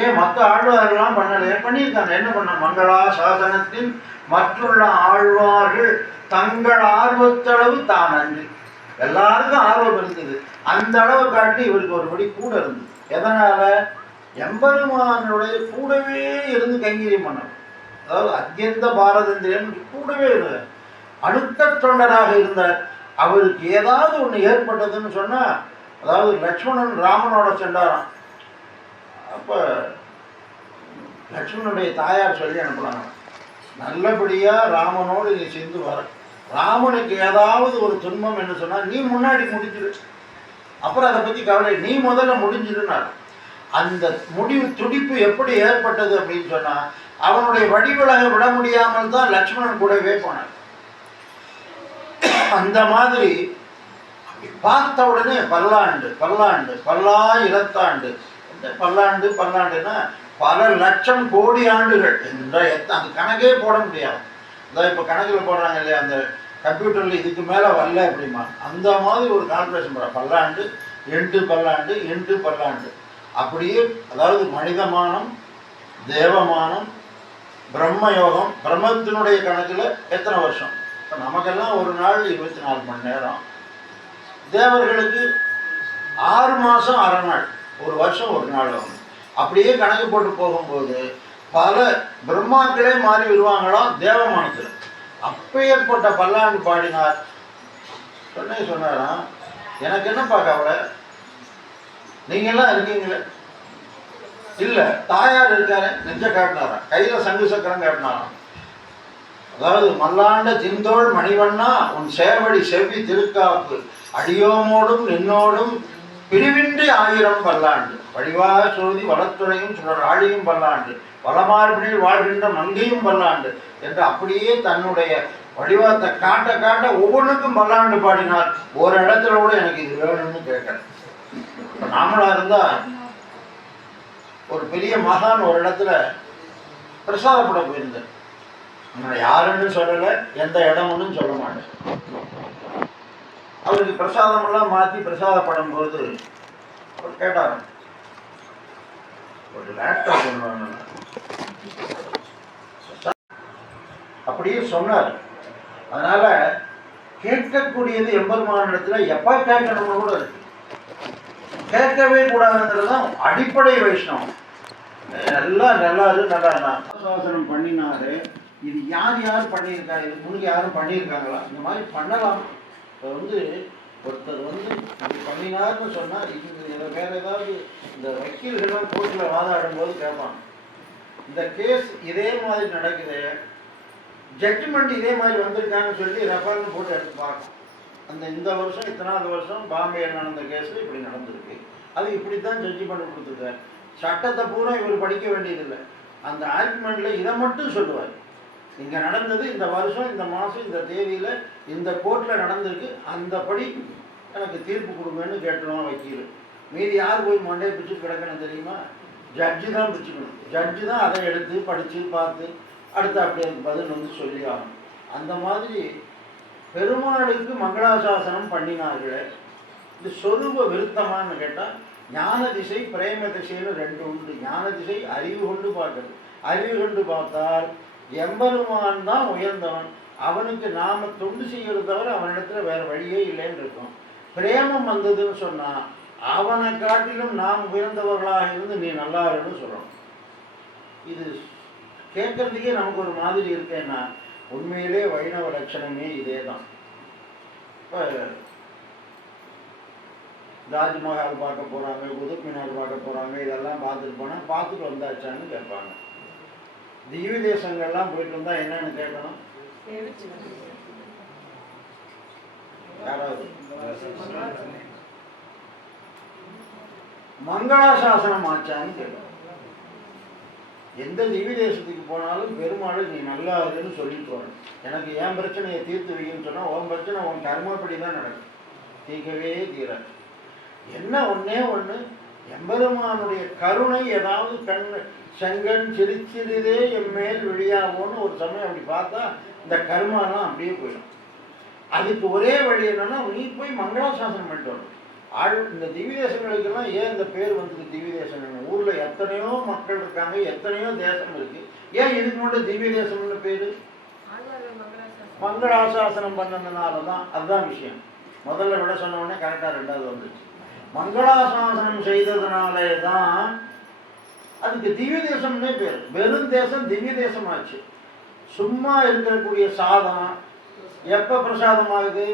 ஏன் மற்ற ஆழ்வார்கள்லாம் பண்ணலையே? பண்ணியிருக்காங்க. என்ன பண்ண? மங்களா சாசனத்தின் மற்றுள்ள ஆழ்வார்கள் தங்கள் ஆர்வத்தளவு தான் அன்று. எல்லாருக்கும் ஆர்வம் இருந்தது, அந்த அளவு காட்டி இவருக்கு ஒருபடி கூட இருந்தது. எதனால? எம்பெருமானுடைய கூடவே இருந்து கைங்கரியம் பண்ணணும். அதாவது அத்தியந்த பாரதந்திரன் கூடவே இருந்தார், அடுத்த தொண்டராக இருந்தார். அவருக்கு ஏதாவது ஒன்று ஏற்பட்டதுன்னு சொன்னா, அதாவது லட்சுமணன் ராமனோட சென்றாராம். அப்ப லட்சுமணனுடைய தாயார் சொல்லி அனுப்புறாங்க, நல்லபடியா ராமனோடு நீ சேர்ந்து வர, ராமனுக்கு ஏதாவது ஒரு துன்பம் என்று சொன்னா நீ முன்னாடி முடிஞ்சிரு, அப்புறம் அதை பத்தி கவலை, நீ முதல்ல முடிஞ்சிருனார். அந்த முடிவு துடிப்பு எப்படி ஏற்பட்டது அப்படின்னு சொன்னா, அவனுடைய வடிவிலக விட முடியாமல் தான் லட்சுமணன் கூடவே போனார். அந்த மாதிரி பார்த்த உடனே பல்லாண்டு பல்லாண்டு பல்லாயிரத்தாண்டு. பல்லாண்டு பல்லாண்டுன்னா பல லட்சம் கோடி ஆண்டுகள் என்ற அந்த கணக்கே போட முடியாது. அதான் இப்போ கணக்கில் போடுறாங்க இல்லையா, அந்த கம்ப்யூட்டரில் இதுக்கு மேலே வரல அப்படிமா, அந்த மாதிரி ஒரு கால்குலேஷன் போடுற பல்லாண்டு எண்டு பல்லாண்டு எண்டு பல்லாண்டு அப்படியே. அதாவது மனிதமானம், தேவமானம், பிரம்மயோகம், பிரம்மத்தினுடைய கணக்கில் எத்தனை வருஷம்? இப்போ நமக்கெல்லாம் ஒரு நாள் 24 மணி நேரம், தேவர்களுக்கு 6 மாதம் அரை நாள், ஒரு வருஷம் ஒரு நாள் ஆகும். அப்படியே கணக்கு போட்டு போகும்போது பல பிரம்மாக்களே மாறி வருவாங்களாம் தேவமானத்தில். அப்பேற்பட்ட பல்லாண்டு பாடினார். சொன்னாராம், எனக்கு என்னப்பா கவலை, நீங்கெல்லாம் இருக்கீங்களே. இல்லை, தாயார் இருக்காரு, நெஞ்ச காட்டினாராம், கையில் சங்கு சக்கரம் காட்டினாராம். அதாவது மல்லாண்ட திந்தோள் மணிவண்ணா உன் சேவடி செவ்வி திருக்காப்பு அடியோமோடும் நின்னோடும் பிரிவின்றி 1000 பல்லாண்டு வடிவாக சோதி வளத்துறையும் சுடர் ஆழியும் பல்லாண்டு வளமார்பினில் வாழ்கின்ற மங்கையும் பல்லாண்டு என்று அப்படியே தன்னுடைய வடிவத்தை காட்ட காட்ட ஒவ்வொன்றுக்கும் பல்லாண்டு பாடினார். ஒரு இடத்துல கூட எனக்கு இது வேணும்னு கேட்கல. இப்போ நாமளா இருந்தா ஒரு பெரிய மகான் ஒரு இடத்துல பிரசாதப்பட போயிருந்தேன். நான் யாருன்னு சொல்லலை, எந்த இடம்னு சொல்ல மாட்டேன். அவருக்கு பிரசாதமெல்லாம் மாற்றி பிரசாதப்படும் போது அவர் கேட்டார், ஒரு லேப்டாப் பண்ணுவாங்க அப்படியே சொன்னார். அதனால கேட்கக்கூடியது எம்பெருமானிடத்துல எப்ப கேட்கணும்னு கூட இருக்கு. கேட்கவே கூடாதுங்கிறது தான் அடிப்படை வைஷ்ணவம். எல்லாம் நல்லாரு நல்லா சாசனம் பண்ணினாரு. இது யார் யார் பண்ணியிருக்கா? இது முன்னாடி யாரும் பண்ணியிருக்காங்களா? இந்த மாதிரி பண்ணலாம். இப்போ ஒருத்தர் இது பண்ணினார்னு சொன்னால் இது வேற ஏதாவது இந்த வக்கீல்கள்லாம் கோர்ட்டில் வாதாடும் போது கேட்பாங்க, இந்த கேஸ் இதே மாதிரி நடக்குது, ஜட்ஜ்மெண்ட் இதே மாதிரி வந்திருக்காங்கன்னு சொல்லி ரெஃபர்னு போட்டு எடுத்து பார்க்கும். இந்த வருஷம் இத்தனாவது வருஷம் பாம்பேயில் நடந்த கேஸில் இப்படி நடந்திருக்கு, அது இப்படி தான் ஜட்ஜ்மெண்ட் கொடுத்துருக்காரு. சட்டத்தை பூரா இவர் படிக்க வேண்டியதில்லை. அந்த ஆர்குமெண்ட்டில் இதை மட்டும் சொல்லுவார், இங்கே நடந்தது இந்த வருஷம் இந்த மாதம் இந்த தேதியில் இந்த கோர்ட்டில் நடந்திருக்கு, அந்தபடி எனக்கு தீர்ப்பு கொடுங்கன்னு கேட்டுருவான் வக்கீல். மீதி யார் போய் மண்டே பிடிச்சி கிடக்கணும் தெரியுமா? ஜட்ஜு தான் பிடிச்சிக்கணும். ஜட்ஜு தான் அதை எடுத்து படித்து பார்த்து அடுத்து அப்படியே பதில் சொல்லி ஆகணும். அந்த மாதிரி பெருமாளுக்கு மங்களாசாசனம் பண்ணினார்களே, இது சொரூப விருத்தமானு கேட்டால் ஞான திசை பிரேம திசைன்னு ரெண்டு உண்டு. ஞான திசை அறிவு கொண்டு பார்க்கறது. அறிவு கொண்டு பார்த்தால் எம்பெருமான் தான் உயர்ந்தவன், அவனுக்கு நாம தொண்டு செய்கிறது தவிர அவனிடத்துல வேற வழியே இல்லைன்னு இருக்கும். பிரேமம் வந்ததுன்னு சொன்னா அவனை காட்டிலும் நாம் உயர்ந்தவர்களாக இருந்து நீ நல்லா இருக்குன்னு சொல்லணும். இது கேட்கறதுக்கே நமக்கு ஒரு மாதிரி இருக்கேன்னா உண்மையிலே வைணவ லட்சணமே இதே தான். இப்போ தாஜ்மஹால் பார்க்க போகிறாங்க, குதுப் மினார் பார்க்க போகிறாங்க, இதெல்லாம் பார்த்துட்டு போனால் பார்த்துட்டு வந்தாச்சான்னு கேட்பாங்க. திவ்ய தேசங்கள்லாம் போயிட்டு வந்தால் என்னன்னு கேட்கணும், யாராவது மங்களாசாசனம் ஆச்சான்னு கேட்கணும். எந்த திவ்ய தேசத்துக்கு போனாலும் பெருமாள் நீ நல்லா இருக்குன்னு சொல்லிட்டு வரணும். எனக்கு என் பிரச்சனையை தீர்த்து வைக்கணும்னு சொன்னால் உன் பிரச்சனை உன் கர்மப்படி தான் நடக்கும், தீர்க்கவே தீராது. என்ன ஒன்றே ஒன்று, எம்பெருமானுடைய கருணை ஏதாவது செங்கன் சிரிச்சிருதே எம்மேல் வெளியாகும்னு ஒரு சமயம் அப்படி பார்த்தா இந்த கர்மாலாம் அப்படியே போயிடும். அதுக்கு ஒரே வழி என்னன்னா, நீ போய் மங்களாசாசனம் பண்ணிட்டு வரணும். இந்த திவ்ய தேசங்களுக்கெல்லாம் ஏன் இந்த பேர் வந்தது திவ்ய தேசம்? ஊர்ல எத்தனையோ மக்கள் இருக்காங்க, எத்தனையோ தேசம் இருக்கு, ஏன் இதுக்கு மட்டும் திவ்ய தேசம்னு பேரு? மங்களாசாசனம் பண்ணதுனால தான். அதுதான் விஷயம். முதல்ல விட சொன்ன உடனே கரெக்டா ரெண்டாவது வந்துச்சு. மங்களாசாசனம் செய்ததுனாலே தான் அதுக்கு திவ்ய தேசம்னே பேர். வெறும் தேசம் திவ்ய தேசம் ஆச்சு. சும்மா இருக்கக்கூடிய சாதம் எப்ப பிரசாதம் ஆகுது?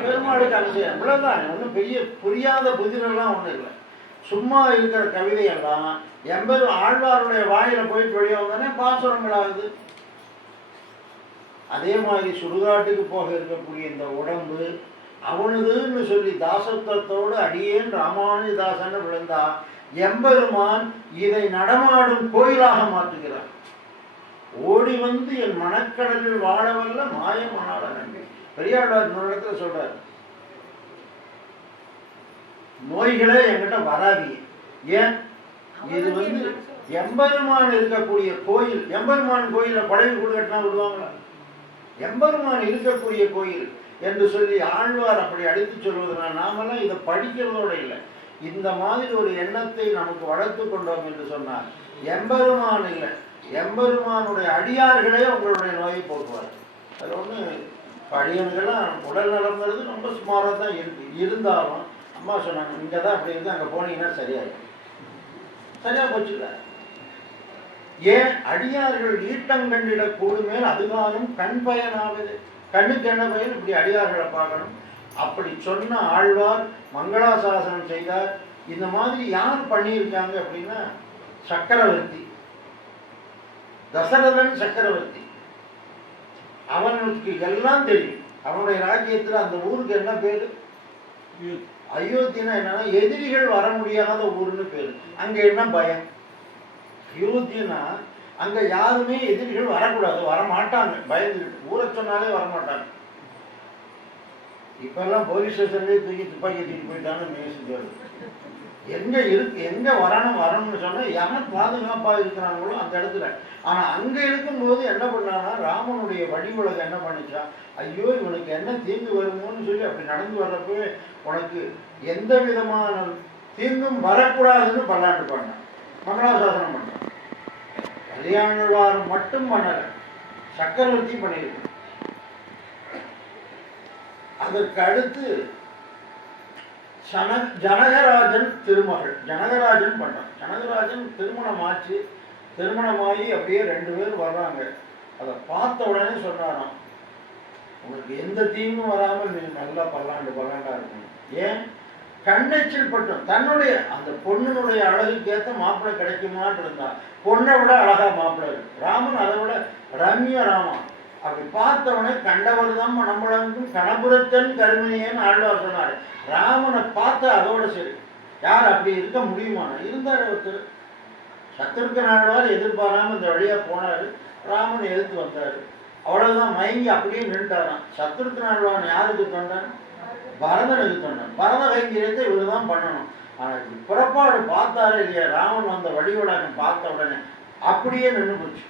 பெருமாளுக்கு அபிஷேகம். இவ்வளவுதான், ஒன்றும் பெரிய புரியாத புதிரெல்லாம் ஒன்றும் இல்லை. சும்மா இருக்கிற கவிதையெல்லாம் ஆழ்வாருடைய வாயில போயிட்டு வெளியே வந்தோடனே பாசுரங்கள் ஆகுது. அதே மாதிரி சுடுகாட்டுக்கு போக இருக்கக்கூடிய இந்த உடம்பு அவனதுன்னு சொல்லி தாசத்துவத்தோடு அடியேன் ராமானுஜதாசன் விழுந்தா எம்பெருமான் இதை நடமாடும் கோயிலாக மாற்றுகிறார். ஓடி வந்து என் மனக்கடலில் வாழவல்ல மாயமானால நன்றி. பெரியாழ்வார் ஒரு இடத்துல சொல்றார், நோய்களே என்கிட்ட வராதியே. ஏன்? இது எம்பெருமான் இருக்கக்கூடிய கோயில். எம்பெருமான் கோயில படைவு கொடுக்கட்டினா விடுவாங்களா? எம்பெருமான் இருக்கக்கூடிய கோயில் என்று சொல்லி ஆழ்வார் அப்படி அடித்து சொல்வதனால் நாமெல்லாம் இதை படிக்கிறதோட இல்லை, இந்த மாதிரி ஒரு எண்ணத்தை நமக்கு வளர்த்து கொண்டோம் என்று சொன்னார். எம்பெருமான் இல்லை, எம்பெருமானுடைய அடியார்களே உங்களுடைய நோயை போக்குவார். அது ஒன்று அடியனுக்கெல்லாம் உடல் நலம்ங்கிறது ரொம்ப சுமாராக தான் இருக்கு. இருந்தாலும் அம்மா சொன்னாங்க, இங்கே தான் அப்படி இருந்து அங்கே போனீங்கன்னா சரியாயிடும். சரியா போச்சுல்ல? ஏன்? அடியார்கள் ஈட்டங்கண்டிட கூடுமேல் அதுகாலும் கண் பயனாவது. கண்ணுக்கு என்ன பயன்? இப்படி அடியார்களை பார்க்கணும். அப்படி சொன்ன ஆழ்வார் மங்களாசாசனம் செய்தார். இந்த மாதிரி யார் பண்ணியிருக்காங்க அப்படின்னா சக்கரவர்த்தி, தசரதன் சக்கரவர்த்தி. அவனுக்கு எல்லாம் தெரியும். அவனுடைய ராஜ்யத்தில் அந்த ஊருக்கு என்ன பேரு? அயோத்தினா என்னன்னா எதிரிகள் வர முடியாத ஊர்னு பேரு. அங்க என்ன பயம்? அயோத்தினா அங்க யாருமே எதிரிகள் வரக்கூடாது, வரமாட்டாங்க, பயந்துக்கிட்டு. ஊரை சொன்னாலே வரமாட்டாங்க. இப்பெல்லாம் போலீஸ் ஸ்டேஷன்லேயே தூக்கி துப்பாக்கி தூக்கி போயிட்டான்னு நினைச்சுட்டு எங்க வரணும்னு சொன்னா யார் பாதுகாப்பாக இருக்கிறாங்களோ அந்த இடத்துல. ஆனா அங்க இருக்கும்போது என்ன பண்ணான்னா ராமனுடைய வழிவுலக என்ன பண்ணிச்சா, ஐயோ இவனுக்கு என்ன தீங்கு வருமோன்னு சொல்லி அப்படி நடந்து வர்றப்போ உனக்கு எந்த விதமான தீங்கும் வரக்கூடாதுன்னு பல்லாண்டு பண்ணான். மங்களாசாசனம் பண்ணான். கல்யாணவாரம் மட்டும் பண்ணல, சக்கரவர்த்தி பண்ணியிருக்கு. அதற்கு அடுத்து ஜனகராஜன் திருமகள் ஜனகராஜன் பண்ணான். ஜனகராஜன் திருமணமாச்சு. திருமணமாகி அப்படியே 2 பேர் வர்றாங்க. அதை பார்த்த உடனே சொன்னாராம், உங்களுக்கு எந்த தீங்கும் வராமல் நீ நல்லா பல்லாண்டா இருக்கணும். ஏன்? கண்ணெச்சில் பட்டும் தன்னுடைய அந்த பொண்ணுடைய அழகுக்கு ஏற்ற மாப்பிள்ளை கிடைக்குமான்னு இருந்தா. பொண்ணை விட அழகா மாப்பிள்ளை இருக்கு. ராமன் அதை விட ரம்ய ராமன். அப்படி பார்த்தவனே கண்டவர் தான் மணமுழங்கும் கணபுரத்தன் கருமையேன்னு ஆழ்வார் சொன்னார். ராமனை பார்த்தா அதோட சரி. யார் அப்படி இருக்க முடியுமான? இருந்தார் ஒருத்தர். சத்ருக்கன் ஆழ்வார் எதிர்பாராம இந்த வழியா போனாரு. ராமன் எதிர்த்து வந்தாரு. அவ்வளவுதான், மயங்கி அப்படியே நின்றுட்டாரான். சத்ருக்கன் ஆழ்வான் யாருக்கு தொண்டன்? பரதனுக்கு தொண்டன். பரத கைங்கரியத்தை இவர் தான் பண்ணணும். ஆனால் புறப்பாடு பார்த்தாரு இல்லையா, ராமன் வந்த வழிவிளக்கம் பார்த்த உடனே அப்படியே நின்று போச்சு.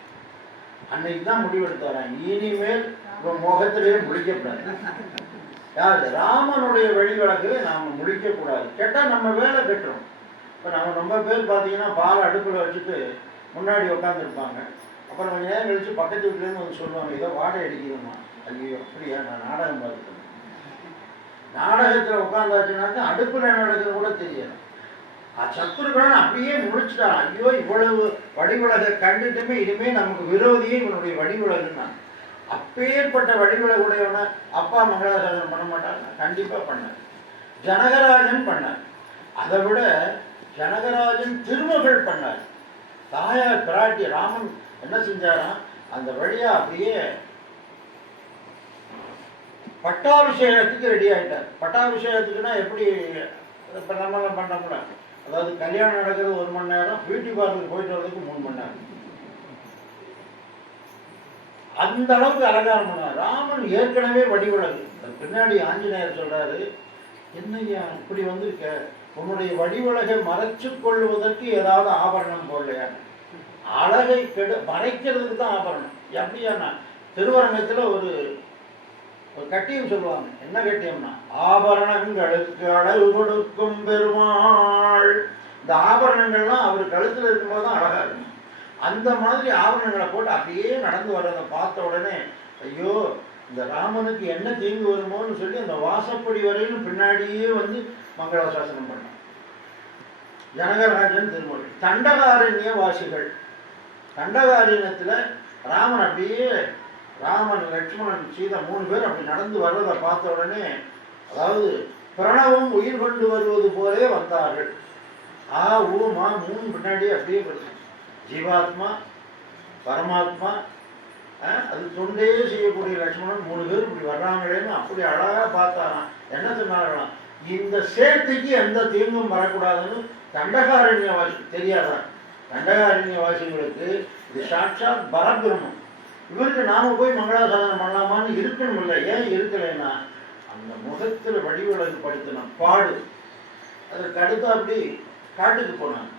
அன்னைக்கு தான் முடிவெடுத்தாரான், இனிமேல் முகத்திலேயே முடிக்கப்படாது. யாரு? ராமனுடைய வழிவிளக்கவே நாம் முடிக்கக்கூடாது. கேட்டால் நம்ம வேலை கட்டுறோம். இப்போ நம்ம ரொம்ப பேர் பார்த்தீங்கன்னா பால் அடுப்பில் வச்சுட்டு முன்னாடி உட்காந்துருப்பாங்க. அப்புறம் கொஞ்சம் நேரம் கழிச்சு பக்கத்து வீட்டிலேருந்து வந்து சொல்லுவாங்க, இதை வாடகை அடிக்கணுமா? ஐயோ அப்படியா, நான் நாடகம் பார்த்துட்டேன். நாடகத்தில் உட்காந்தாச்சுனாக்கா அடுப்பில் என்ன நடக்குது கூட தெரியாது. சத்துருக்கன் அப்படியே முடிச்சுட்டான். ஐயோ இவ்வளவு வடிவுலகை கண்டுட்டுமே இனிமே நமக்கு விரோதியே இவனுடைய வடிவுலகுன்னா. அப்பேற்பட்ட வடிவுலகுடையவனை அப்பா மங்களாசாசனம் பண்ண மாட்டாங்க, கண்டிப்பாக பண்ணார். ஜனகராஜன் பண்ணார். அதை விட ஜனகராஜன் திருமகள் பண்ணார். தாயார் பிராட்டி ராமன் என்ன செஞ்சாராம், அந்த வழியா அப்படியே பட்டாபிஷேகத்துக்கு ரெடி ஆகிட்டார். பட்டாபிஷேகத்துக்குன்னா எப்படி இப்போ நம்மளாம் பண்ணக்கூட, அதாவது கல்யாணம் நடக்கிறது 1 மணி நேரம், பியூட்டி பார்லருக்கு போயிட்டு வர்றதுக்கு 3 மணி நேரம். அந்த அளவுக்கு அலங்காரம் பண்ணார். ராமன் ஏற்கனவே வடிவுலகு. பின்னாடி ஆஞ்சநேயர் சொல்றாரு, என்னையா இப்படி வந்திருக்க, உன்னுடைய வடிவுலகை மறைச்சு கொள்வதற்கு ஏதாவது ஆபரணம் போடலையா? அழகை மறைக்கிறதுக்கு தான் ஆபரணம். எப்படியாண்ணா, திருவரங்கத்தில் ஒரு கட்டியம் சொல்லுவாங்க. என்ன கட்டியம்னா, ஆபரணங்களுக்கு அழகு கொடுக்கும் பெருமாள். இந்த ஆபரணங்கள்லாம் அவர் கழுத்தில் இருக்கும்போது தான் அழகா இருக்கும். அந்த மாதிரி ஆபரணங்களை போட்டு அப்படியே நடந்து வர்றதை பார்த்த உடனே ஐயோ இந்த ராமனுக்கு என்ன தீங்கு வருமோன்னு சொல்லி அந்த வாசப்படி வரையிலும் பின்னாடியே வந்து மங்களாசாசனம் பண்ணான். ஜனகராஜன் திருமொழி. தண்டகாரண்ய வாசிகள். தண்டகாரண்யத்தில் ராமன் அப்படியே, ராமன் லட்சுமணன் சீதா 3 பேர் அப்படி நடந்து வர்றதை பார்த்த உடனே, அதாவது பிரணவம் உயிர் கொண்டு வருவது போலே வந்தார்கள். ஆ ஊமா 3 பின்னாடியே அப்படியே வருது. ஜீவாத்மா, பரமாத்மா, அது தொண்டே செய்யக்கூடிய லட்சுமணன் 3 பேர் இப்படி வர்றாங்களேன்னு அப்படி அழகாக பார்த்தாராம். என்ன சொன்னார்களாம், இந்த சேர்த்துக்கு எந்த தீங்கும் வரக்கூடாதுன்னு தண்டகாரண்யவாசி தெரியாதான். தண்டகாரண்யவாசிகளுக்கு இது சாட்சாத் பரபிரமம். இவருக்கு நாம போய் மங்களாசாசனம் பண்ணலாமான்னு இருக்கணும் இல்லை. ஏன் இருக்கலைன்னா, அந்த முகத்தில் வடிவுலகு படுத்தினான் பாடு. அதற்கு அடுத்து அப்படி காட்டுக்கு போனான்.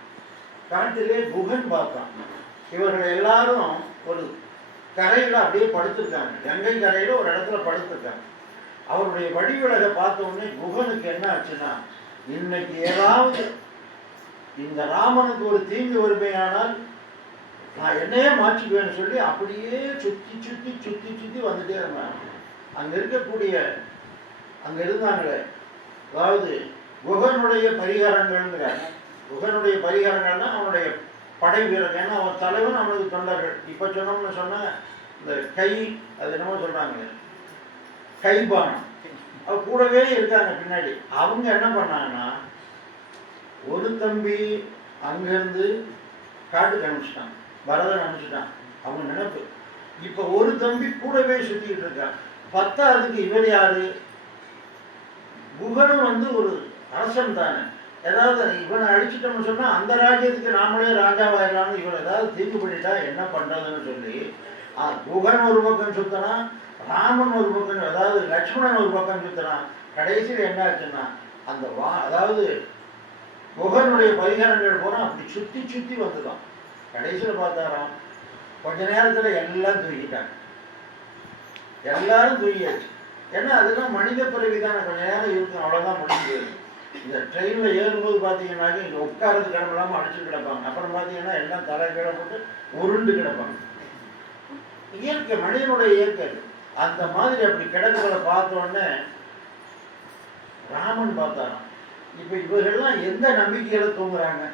காட்டிலே குகன் பார்த்தான். இவர்கள் எல்லாரும் ஒரு கரையில் அப்படியே படுத்திருக்காங்க. கங்கை கரையில் ஒரு இடத்துல படுத்திருக்காங்க. அவருடைய வடிவிலகை பார்த்த உடனே குகனுக்கு என்ன ஆச்சுன்னா, இன்னைக்கு ஏதாவது இந்த ராமனுக்கு ஒரு தீங்கு வருமையானால் நான் என்னையே மாற்றிக்குவேன்னு சொல்லி அப்படியே சுற்றி சுற்றி சுற்றி சுற்றி வந்துட்டே இருந்தாங்க. அங்கே இருக்கக்கூடிய அங்கே இருந்தாங்களே, அதாவது குகனுடைய பரிகாரங்கள்ங்கிறாங்க. குகனுடைய பரிகாரங்கள்னா அவனுடைய படை வீரர்கள். ஏன்னா அவன் தலைவன், அவனுக்கு தொண்டர்கள். இப்போ சொன்னோம்னு சொன்னால் இந்த கை, அது என்னமோ சொல்கிறாங்க, கைபானம், அவ கூடவே இருக்காங்க பின்னாடி. அவங்க என்ன பண்ணாங்கன்னா, ஒரு தம்பி அங்கேருந்து காட்டுக்கு அனுப்பிச்சிட்டான், பரதன் அனுப்பிச்சிட்டான். அவங்க நினைப்பு இப்போ ஒரு தம்பி கூடவே சுற்றிக்கிட்டு இருக்கான். பத்தாவதுக்கு இவர் யாரு? குகனும் வந்து ஒரு அரசன் தானே. ஏதாவது இவனை அழிச்சிட்டோம்னு சொன்னால் அந்த ராஜ்யத்துக்கு நாமளே ராஜாவாயிடலாம்னு இவன் ஏதாவது தீர்ப்பு பண்ணிட்டா என்ன பண்ணுறதுன்னு சொல்லி குகன் ஒரு பக்கம் சுற்றினான், ராமன் ஒரு பக்கம், அதாவது லட்சுமணன் ஒரு பக்கம் சுற்றினான். கடைசியில் என்ன ஆச்சுன்னா, அந்த அதாவது குகனுடைய பரிகாரங்கள் போனால் அப்படி சுற்றி சுற்றி வந்துதான். கடைசியில் பார்த்தாராம், கொஞ்ச நேரத்தில் எல்லாம் தூக்கிட்டாங்க. எல்லாரும் தூக்கியாச்சு. ஏன்னா அதெல்லாம் மனித பிறவி தானே, கொஞ்ச நேரம் இருக்கும், அவ்வளோதான் முடிஞ்சது. இந்த ட்ரெயினில் ஏறும்போது பார்த்தீங்கன்னாக்க இங்கே உட்காரது கிடமில்லாமல் அடிச்சு கிடப்பாங்க. அப்புறம் பார்த்தீங்கன்னா எல்லாம் தலை கீழே போட்டு உருண்டு கிடப்பாங்க. இயற்கை, மனிதனுடைய இயற்கை அந்த மாதிரி அப்படி கிடக்குறத பார்த்த உடனே ராமன் பார்த்தாராம், இப்ப இவர்கள்லாம் எந்த நம்பிக்கையில தூங்குறாங்க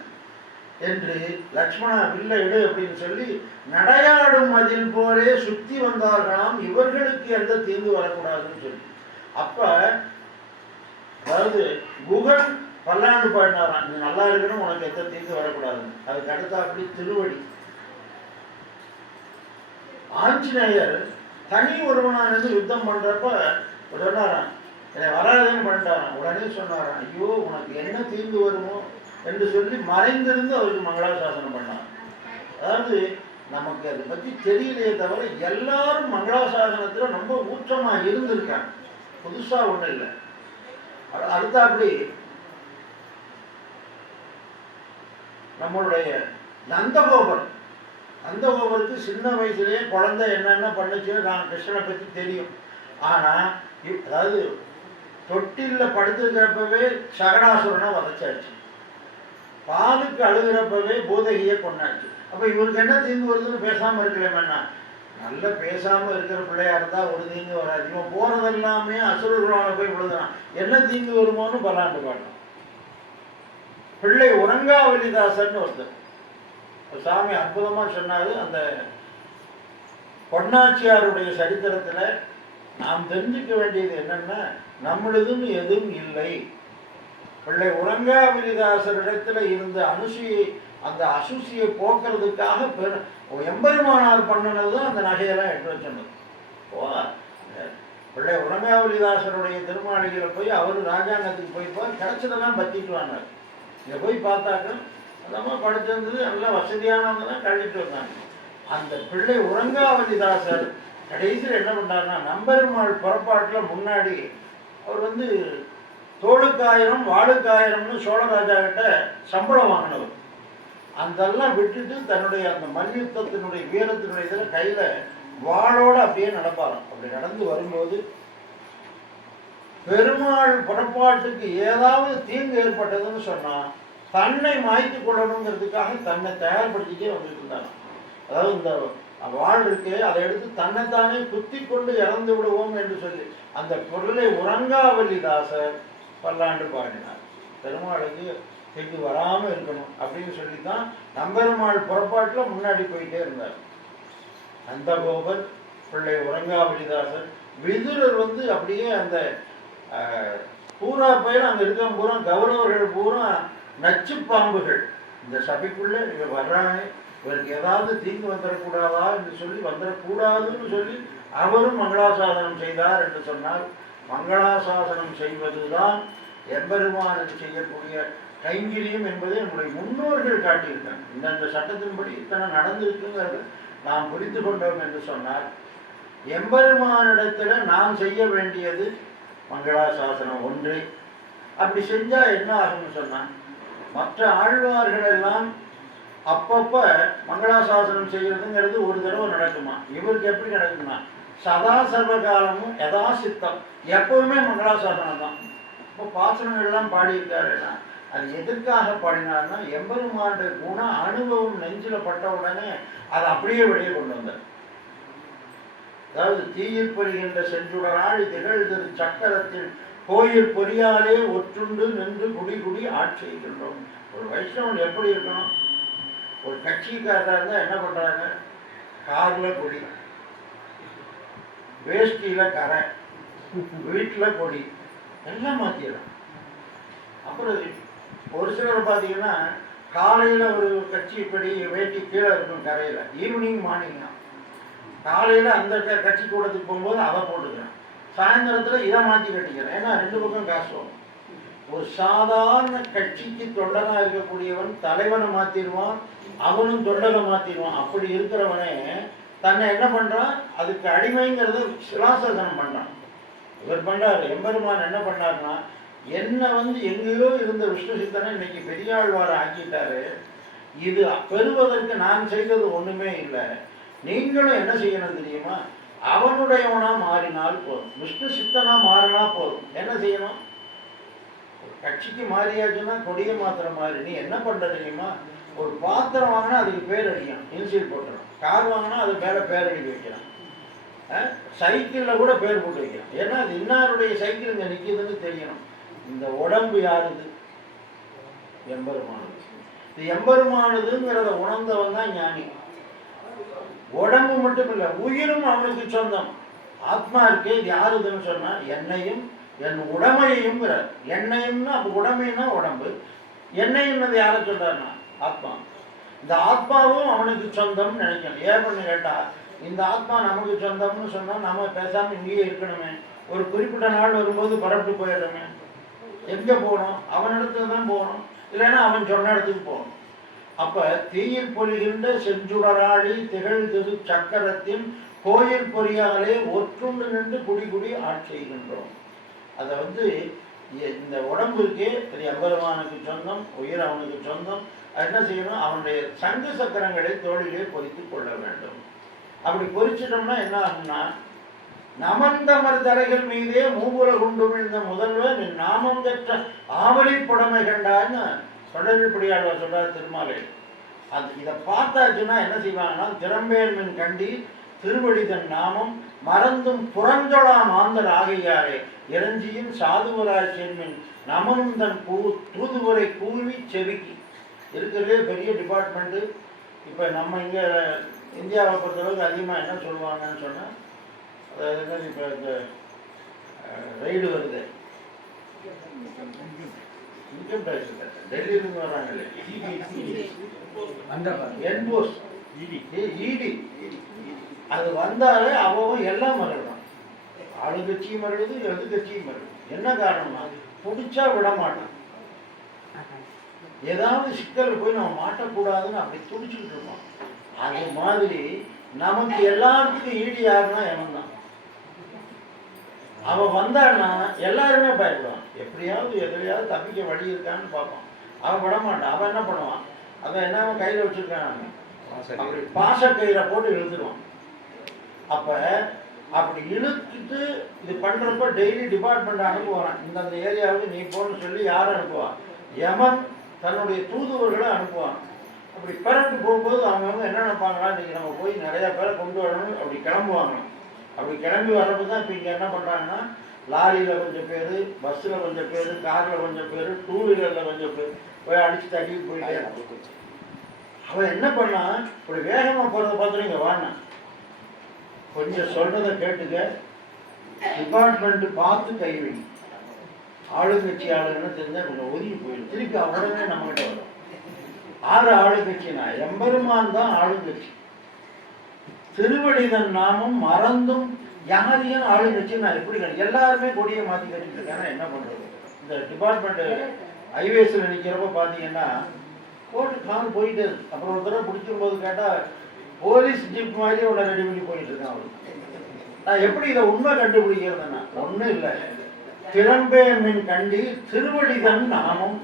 என்று லக்ஷ்மணா வில்ல எடு அப்படின்னு சொல்லி நடையாடும் மதில் போலே சுத்தி வந்தார்களாம், இவர்களுக்கு எந்த தீங்கு வரக்கூடாதுன்னு சொல்லி. அப்ப அதாவது குகன் பல்லாண்டு பாடினாராம், நீ நல்லா இருக்கணும், உனக்கு எந்த தீங்கு வரக்கூடாதுன்னு. அதுக்கு அடுத்த அப்படி திருவடி ஆஞ்சநேயர் தனி ஒருவனானது யுத்தம் பண்றப்ப சொன்னாராம், என்னை வராதுன்னு பண்ணிட்டாராம். உடனே சொன்னாராம், ஐயோ உனக்கு என்ன தீங்கு வருமோ என்று சொல்லி மறைந்திருந்து அவருக்கு மங்களாசாசனம் பண்ணார். அதாவது நமக்கு அதை பற்றி தெரியலையே தவிர எல்லாரும் மங்களாசாசனத்தில் ரொம்ப ஊற்றமா இருந்திருக்காங்க, புதுசா ஒன்றும் இல்லை. அடுத்தாப்படி நம்மளுடைய நந்தகோபர், நந்தகோபருக்கு சின்ன வயசுலேயே குழந்தை என்னென்ன பண்ணுச்சுன்னு நான் கிருஷ்ணனை பற்றி தெரியும். ஆனால் அதாவது தொட்டிலில் படுத்துக்கிறப்பவே சகடாசுரனை வதச்சாச்சு, பாலுக்கு அழுகிறப்பவே பூதகியை கொண்டாச்சு. அப்போ இவருக்கு என்ன தீங்கு வருதுன்னு பேசாமல் இருக்கலாமேண்ணா, நல்ல பேசாமல் இருக்கிற பிள்ளையா இருந்தால் ஒரு தீங்கு வராது. இவன் போகிறதெல்லாமே அசுரர்களான போய் விழுதுறான், என்ன தீங்கு வருமோன்னு பல்லாண்டு பாடணும். பிள்ளை உறங்காவலிதாசன் ஒருத்தர் சாமி அற்புதமாக சொன்னாரு. அந்த பொன்னாச்சியாருடைய சரித்திரத்தில் நாம் தெரிஞ்சுக்க வேண்டியது என்னன்னா, நம்மளுதுன்னு எதுவும் இல்லை. பிள்ளை உறங்காவிலிதாசரிடத்துல இருந்த அந்த அசுசியை போக்குறதுக்காக எம்பெருமானார் பண்ணினது அந்த நகையெல்லாம் எடுத்து வச்சது. பிள்ளை உறங்காவிலிதாசருடைய திருமாளிகளை போய் அவர் ராஜாங்கத்துக்கு போயிருப்பார், கிடைச்சதெல்லாம் பத்திட்டு வாங்க. இங்கே போய் பார்த்தாக்க அதமாக படிச்சிருந்தது, நல்லா வசதியானவங்க தான் கழிட்டு வந்தாங்க. அந்த பிள்ளை உறங்காவலிதாசர் கடைசியில் என்ன பண்ணாருன்னா, நம்பெருமாள் புறப்பாட்டில் முன்னாடி அவர் தோளுக்காயிரம் வாளுக்காயிரம்னு சோழராஜா கிட்ட சம்பளம் வாங்கினவர். அதெல்லாம் விட்டுட்டு தன்னுடைய அந்த மல்யுத்தத்தினுடைய வீரத்தினுடைய இதில் கையில் வாளோடு அப்படியே நடப்பாராம். அப்படி நடந்து வரும்போது பெருமாள் புறப்பாட்டுக்கு ஏதாவது தீங்கு ஏற்பட்டதுன்னு சொன்னால் தன்னை மாய்த்து கொள்ளணுங்கிறதுக்காக தன்னை தயார்படுத்திட்டே வந்துட்டு இருந்தாங்க. அதாவது இந்த வாழ் இருக்கு, அதை எடுத்து தன்னைத்தானே குத்தி கொண்டு இறந்து விடுவோம் என்று சொல்லி அந்த பொருளை உறங்காவலிதாசர் பல்லாண்டு பாடினார். பெருமாளுக்கு தீங்கு வராமல் இருக்கணும் அப்படின்னு சொல்லித்தான் நம்பெருமாள் புறப்பாட்டில் முன்னாடி போயிட்டே இருந்தார். நந்தகோபர், பிள்ளை உறங்காவலிதாசர், விதுரர் அப்படியே அந்த பூரா பயிர் அங்கே இருக்கிற பூரா கௌரவர்கள் பூரா நச்சு பாம்புகள். இந்த சபைக்குள்ள இவர் வர்றாங்க, இவருக்கு ஏதாவது தீங்கு வந்துடக்கூடாதா என்று சொல்லி வந்துடக்கூடாதுன்னு சொல்லி அவரும் மங்களாசாசனம் செய்தார் என்று சொன்னால், மங்களாசாசனம் செய்வதுதான் எம்பெருமானுக்கு செய்யக்கூடிய கைங்கரியம் என்பதை நம்முடைய முன்னோர்கள் காட்டியிருக்காங்க. இந்தந்த சட்டத்தின்படி இத்தனை நடந்திருக்குங்கிறது நாம் புரிந்து கொண்டோம் என்று சொன்னால், எம்பெருமானிடத்தில் நாம் செய்ய வேண்டியது மங்களாசாசனம் ஒன்றே. அப்படி செஞ்சால் என்ன ஆகும்னு சொன்னால், மற்ற ஆழ்வார்கள் எல்லாம் அப்பப்போ மங்களாசாசனம் செய்யறதுங்கிறது ஒரு தடவை நடக்குமா, இவருக்கு எப்படி நடக்குமா, சதா சர்வகாலமும் யதா சித்தம் எப்பவுமே மங்களாசாசனம் தான். இப்போ பாசனங்கள்லாம் பாடியிருக்காருன்னா அது எதற்காக பாடினார்னா, எம்பெருமானுடைய குணம் அனுபவம் நெஞ்சில் பட்ட உடனே அதை அப்படியே வெளியே கொண்டு வந்தார். அதாவது தீயில் பொறிகின்ற செஞ்சுடராழி திகழ் திரு சக்கரத்தில் கோயில் பொறியாலே ஒற்றுண்டு நின்று குடி குடி ஆட்சி செய்கின்றோம். ஒரு வைஷ்ணவன் எப்படி இருக்கணும், ஒரு கட்சிக்காரராக இருந்தால் என்ன பண்ணுறாங்க, காரில் கொடி, வேஷ்டியில் கரை, வீட்டில் கொடி எல்லாம் மாற்றிடலாம். அப்புறம் ஒரு சிலர் பார்த்தீங்கன்னா காலையில் ஒரு கட்சி இப்படி வேட்டி கீழே இருக்கும் கரையில், ஈவினிங் மார்னிங் காலையில் அந்த கட்சி கூடத்துக்கு போகும்போது அதை போட்டுக்கிறேன், சாயந்தரத்தில் இதை மாற்றி கட்டிக்கிறேன். ஏன்னா ரெண்டு பக்கம் காசு வரும். ஒரு சாதாரண கட்சிக்கு தொண்டனாக இருக்கக்கூடியவன் தலைவனை மாற்றிடுவான், அவனும் தொண்டனை மாற்றிடுவான். அப்படி இருக்கிறவனே தன்னை என்ன பண்ணுறான், அதுக்கு அடிமைங்கிறத சிலாசாசனம் பண்ணுறான். இவர் பண்ணுறாரு, எம்பெருமான் என்ன பண்ணாருன்னா, என்னை எங்கேயோ இருந்த விஷ்ணு சித்தனை இன்னைக்கு பெரியாழ்வாரை ஆக்கிட்டாரு. இது பெறுவதற்கு நான் செய்தது ஒன்றுமே இல்லை, நீங்களும் என்ன செய்யணும் தெரியுமா, அவனுடையவனா மாறினால் போதும், விஷ்ணு சித்தனா மாறினா போதும். என்ன செய்யணும், கட்சிக்கு மாறியாச்சுன்னா கொடிய மாத்திரம் மாறி நீ என்ன பண்ணுற தெரியுமா, ஒரு பாத்திரம் வாங்கினா அதுக்கு பேர் அடிக்கணும், இன்சியல் போட்டுறோம். கார் வாங்கினா அது மேலே பேர் அடிக்க வைக்கலாம், சைக்கிளில் கூட பேர் போட்டு வைக்கலாம். ஏன்னா அது இன்னாருடைய சைக்கிள் இங்கே நிற்கிதுன்னு தெரியணும். இந்த உடம்பு யாருது, எம்பெருமானது. இது எம்பெருமானதுங்கிறத உணர்ந்தவன் தான் ஞானி. உடம்பு மட்டும் இல்லை, உயிரும் அவனுக்கு சொந்தம். ஆத்மா இருக்கே, இது யாருதுன்னு சொன்னா என்னையும் என் உடமையையும். என்னையும்னா அப்போ உடமைன்னா உடம்பு, என்னையும்னது யாரை சொல்றாருன்னா ஆத்மா. இந்த ஆத்மாவும் அவனுக்கு சொந்தம் நினைக்கணும். ஏன் பண்ணு கேட்டா, இந்த ஆத்மா நமக்கு சொந்தம்னு சொன்னா நாம பேசாம இங்கேயே இருக்கணுமே. ஒரு குறிப்பிட்ட நாள் வரும்போது பரப்பிட்டு போயிடணுமே. எங்க போகணும்? அவனிடத்துல தான் போகணும், இல்லைன்னா அவன் சொன்ன இடத்துக்கு போகணும். அப்ப தீயில் பொறிகின்ற செஞ்சுடராழி திகழ் திரு சக்கரத்தின் கோயில் பொறியாலே ஒற்றுண்டு நின்று குடி குடி ஆட்செய்கின்றோம். அதை இந்த உடம்பு இருக்கே, அது எம்பெருமானுக்கு சொந்தம், உயிர் அவனுக்கு சொந்தம். என்ன செய்யணும்? அவனுடைய சங்கு சக்கரங்களை தோளிலே பொறித்து கொள்ள வேண்டும். அப்படி பொறிச்சிட்டோம்னா என்ன ஆகும்னா, நமந்தமர் தரைகள் மீதே மூவுல குண்டு விழுந்த முதல்வர் நீ நாமம் பெற்ற ஆவலி புடமை கண்டான்னு சொடரிப்படியாளர் சொல்றார் திருமாலை. இதை பார்த்தாச்சுன்னா என்ன செய்வாங்கன்னா, திறம்பேர் மின் கண்டி திருவடிதன் நாமம் மறந்தும் புறஞ்சொலாம் ஆந்தர் ஆகையாரே இறஞ்சியும் சாதுவராய் சென்மின் நமனும் தன் தூதுவரை கூவி செவிக்கி. இருக்கிறதே பெரிய டிபார்ட்மெண்ட்டு. இப்போ நம்ம இங்கே இந்தியாவை பொறுத்தளவுக்கு அதிகமாக என்ன சொல்லுவாங்கன்னு சொன்னால், அதாவது என்னது, இப்போ இந்த ரைடு வருது, இன்கம் டேக்ஸ் இல்லை, டெல்லியிலிருந்து வர்றாங்களே, என்போஸ், இடி. அது வந்தாலே அவன் எல்லாம் மறக்கலாம். ஆளுங்கட்சியும் மறக்குது, எதிர்கட்சியும் மறக்குது. என்ன காரணம்னா, பிடிச்சா விட மாட்டான். ஏதாவது சிக்கல் போய் நம்ம மாட்டக்கூடாதுன்னு அப்படி துடிச்சுக்கிட்டு இருக்கோம். அது மாதிரி நமக்கு எல்லாத்துக்கும் ஈடு யாருன்னா எவன் தான். அவன் வந்தான்னா எல்லாருமே பயப்படுவான். எப்படியாவது எதிரையாவது தப்பிக்க வழி இருக்கான்னு பார்ப்பான். அவன் விட மாட்டான். அவன் என்ன பண்ணுவான்? அவன் என்ன கையில் வச்சிருக்கான், பாசக்கயிறை போட்டு இழுத்துடுவான். அப்ப அப்படி இழுத்துட்டு இது பண்றப்ப டெய்லி டிபார்ட்மெண்ட் அனுப்புவான். இந்த ஏரியாவுக்கு நீ போன்னு சொல்லி யார் அனுப்புவான்? யமன் தன்னுடைய தூதுவர்களை அனுப்புவான். அப்படி பிறப்பு போகும்போது அவங்க என்ன நினைப்பாங்களா, இன்னைக்கு நம்ம போய் நிறைய பேரை கொண்டு வரணும். அப்படி கிளம்புவாங்க. அப்படி கிளம்பி வர்றப்ப தான் இப்போ இங்கே என்ன பண்ணுறாங்கன்னா, லாரியில் கொஞ்சம் பேர், பஸ்ஸில் கொஞ்சம் பேர், காரில் கொஞ்சம் பேர், டூ வீலரில் கொஞ்சம் பேர் போய் அடித்து தள்ளிட்டு போயிட்டே. அவன் என்ன பண்ணான், இப்படி வேகமாக போகிறத பார்த்து இங்கே வாங்க, கொஞ்சம் சொல்றதை கேட்டுக்க, டிபார்ட்மெண்ட் பார்த்து கைவி. ஆளுங்கட்சி ஆளுன்னு தெரிஞ்சா கொஞ்சம் ஒதுங்கி போயிடும். திருப்பி உடனே நம்மகிட்ட வரும். ஆறு ஆளுங்கட்சினா எம்பெருமான் தான் ஆளுங்கட்சி. திருவடிதன் நாமும் மறந்தும் யாரையும் ஆளுங்கட்சி நான் எப்படி எல்லாருமே கொடியை மாற்றி கட்டிட்டு இருக்கேன். என்ன பண்றது? இந்த டிபார்ட்மெண்ட் ஹைவேஸில் நிற்கிறப்ப பார்த்தீங்கன்னா போட்டு கால் போயிட்டு, அப்புறம் ஒரு தடவை பிடிக்கும் போது கேட்டால் போலீஸ் ஜீப் மாதிரி உள்ள ரெடி பண்ணி போயிட்டு இருக்கான் அவருக்கு. நான் எப்படி இதை உண்மை கண்டுபிடிக்கிறதுன்னா, ஒன்றும் இல்லை, திறம்பேமின் கண்டி திருவடிதன் நாமம்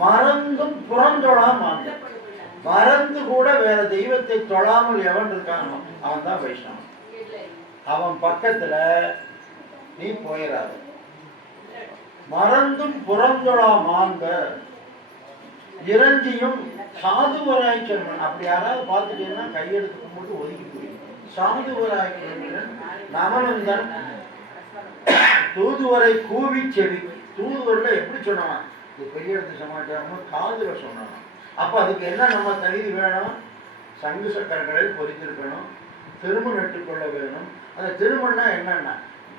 மறந்தும் புறந்தொழாம. மறந்து கூட வேற தெய்வத்தை தொழாமல் எவன் இருக்கானோ அவன் தான் வைஷ்ணவன். அவன் பக்கத்துல நீ போயிடாத. மறந்தும் புறந்தொழாமாங்க இறஞ்சியும் சாதுவராய் செல்வன். அப்படி யாராவது பார்த்துட்டீங்கன்னா கையெடுத்து கும்பிட்டு ஒதுக்கி போயிடும். சாதுவராய் செல்வன் நமனந்தன் தூதுவரை கூவி செவி. தூதுவரில் எப்படி சொன்னான்? இது பெரிய இடத்து சமாச்சாரமா காதுல சொன்னான். அப்போ அதுக்கு என்ன நம்ம தகுதி வேணும்? சங்கு சக்கரங்களை பொறித்திருக்கணும், திரும்ப நட்டுக்கொள்ள வேணும். அந்த திருமணம்னா என்னன்னா,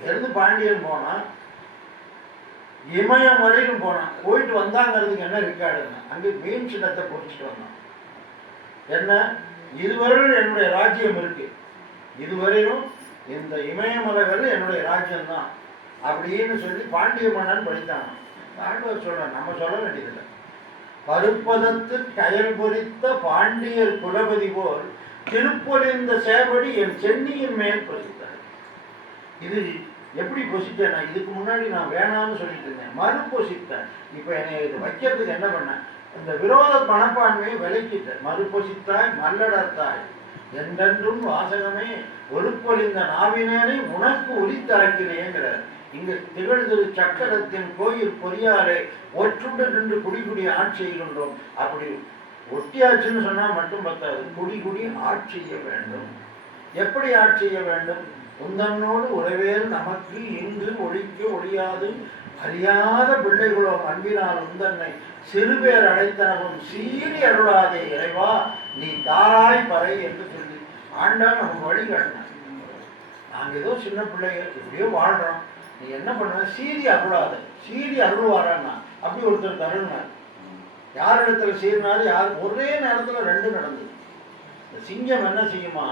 இருந்து பாண்டியன் போனான், இமயம் வரையிலும் போனான். போயிட்டு வந்தாங்கிறதுக்கு என்ன ரெக்கார்டுன்னா, அங்கே மீன் சின்னத்தை பொறிச்சிட்டு வந்தான். என்ன, இதுவரையிலும் என்னுடைய ராஜ்யம் இருக்கு, இதுவரையிலும் இந்த இமயமலைகள் என்னுடைய ராஜ்யம் தான் அப்படின்னு சொல்லி பாண்டிய மன்னன் படித்தான். ஆண்டவர் சொல்றான், நம்ம சொல்ல வேண்டியதில்லை. பருப்பதத்து கயல் பொறித்த பாண்டியர் குலபதி போல் திருப்பொழிந்த சேவடி என் சென்னியின் மேல் பொசித்தார். இது எப்படி பொசித்தேன்னா, இதுக்கு முன்னாடி நான் வேணாம்னு சொல்லிட்டு இருந்தேன், மறு பொசித்தேன். இப்போ என்னை இது வைக்கிறதுக்கு என்ன பண்ணேன், இந்த விரோத மனப்பான்மையை விலக்கிட்டேன். மறு பொசித்தாய் மல்லடத்தாய் என்றென்றும் வாசகமே ஒருப்பொழிந்த நாவினேனை உனக்கு ஒலித்தாக்கினேங்கிறார். இங்கு திகழ்திரு சக்கரத்தின் கோயில் பொறியாலே ஒற்றுண்டு நின்று குடி குடி ஆட்சி செய்கின்றோம். அப்படி ஒட்டியாச்சுன்னு சொன்னா மட்டும் பத்தாது, குடி குடி ஆட்சி செய்ய வேண்டும். எப்படி ஆட்சி செய்ய வேண்டும்? உந்தன்னோடு உறவேறு நமக்கு இன்று ஒழிக்க ஒழியாது அறியாத பிள்ளைகளோ அன்பினால் உந்தன்னை சிறுபேர் அடைத்தனவும் சீறி அருளாதே இறைவா நீ தாராய் பறை என்று சொல்லி ஆண்டான் நமக்கு வழி காட்டினான். நாங்கள் ஏதோ சின்ன பிள்ளைங்க எப்படியோ வாழ்கிறோம், நீ என்ன பண்ண சீறி அருளாத, சீறி அருள்வாரான்னா அப்படி ஒருத்தர் தருணார். யார் இடத்துல சீறினாரு, யார் ஒரே நேரத்தில் ரெண்டு நடந்தது. இந்த சிங்கம் என்ன செய்யுமா,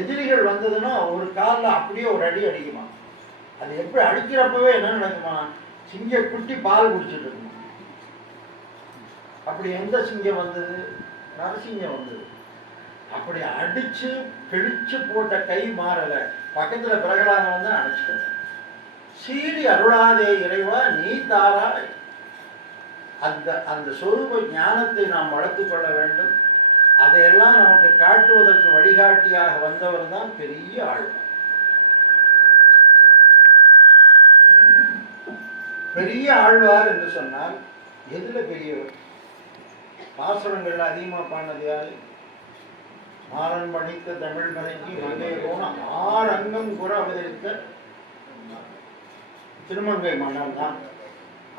எதிரிகள் வந்ததுன்னா ஒரு காலில் அப்படியே ஒரு அடி அடிக்குமா. அது எப்படி அடிக்கிறப்பவே என்ன நடக்குமா, சிங்க குட்டி பால் குடிச்சிட்டு இருக்குமா. அப்படி எந்த சிங்கம் வந்தது, நரசிங்கம் வந்தது. அப்படி அடிச்சு பிடிச்சு போட்ட கை மாறல, பக்கத்துல பிரகலாதம் வந்து அணைச்சிக்க. சீறி அருளாதே இறைவா நீ தாராய். அந்த அந்த சொரூப ஞானத்தை நாம் வளர்த்துக் கொள்ள வேண்டும். அதையெல்லாம் நமக்கு காட்டுவதற்கு வழிகாட்டியாக வந்தவர் தான் பெரிய ஆழ்வார். பெரிய ஆழ்வார் என்று சொன்னால் எதுல பெரியவர்? பாசுரங்கள்ல அதிகமா பாடினது யாரு? மாறன் படித்த தமிழ் மறைக்கு மங்கை போன 6 அங்கம் கூட அவதரித்த திருமங்கை மன்னன் தான்.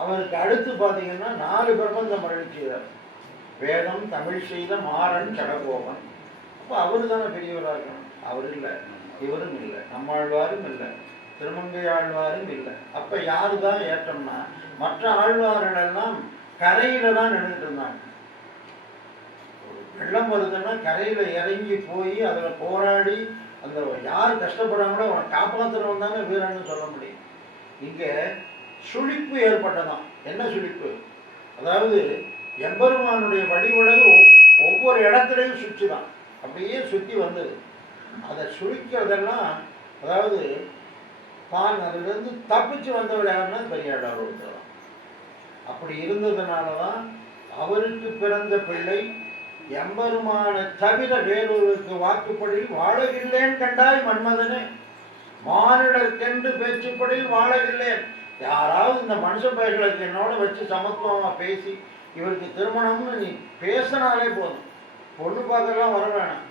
அவருக்கு அடுத்து பார்த்தீங்கன்னா 4 பிரபந்தம் அருளிச்சார். வேதம் தமிழ் செய்த மாறன் சடகோபன். அப்போ அவரு தானே பெரியவராக இருக்கணும். அவர் இல்லை, இவரும் இல்லை, நம்மாழ்வாரும் இல்லை, திருமங்கை ஆழ்வாரும் இல்லை. அப்போ யாரு தான் ஏற்றம்னா, மற்ற ஆழ்வார்கள் எல்லாம் கரையில தான் நின்றுட்டு இருந்தாங்க. வெள்ளம் வருதுன்னா கரையில் இறங்கி போய் அதில் போராடி அந்த யார் கஷ்டப்படுறாங்களோ அவனை காப்பாற்றுறவன் தானே வீரன்னு சொல்ல முடியும். இங்கே சுழிப்பு ஏற்பட்டதான். என்ன சுழிப்பு? அதாவது எம்பெருமானுடைய வடிவுலகு ஒவ்வொரு இடத்துலையும் சுற்றி தான் அப்படியே சுற்றி வந்தது. அதை சுழிக்கிறதெல்லாம் அதாவது தான் அதிலிருந்து தப்பிச்சு வந்தவர் யாருன்னா பெரியாழ்வார் ஒருத்தர் தான். அப்படி இருந்ததுனால தான் அவருக்கு பிறந்த பிள்ளை எம்பெருமான தவிர வேறொருக்கு வாக்குப்படி வாழவில்லேன் கண்டாய் மன்மதனே, மானிடர்கென்று பேச்சுப்படியில் வாழவில்லேன். யாராவது இந்த மனுஷ பயிர்களுக்கு என்னோட வச்சு சமத்துவமா பேசி இவருக்கு திருமணம்னு நீ பேசினாலே போதும், பொண்ணு பார்க்கலாம் வர வேணாம்,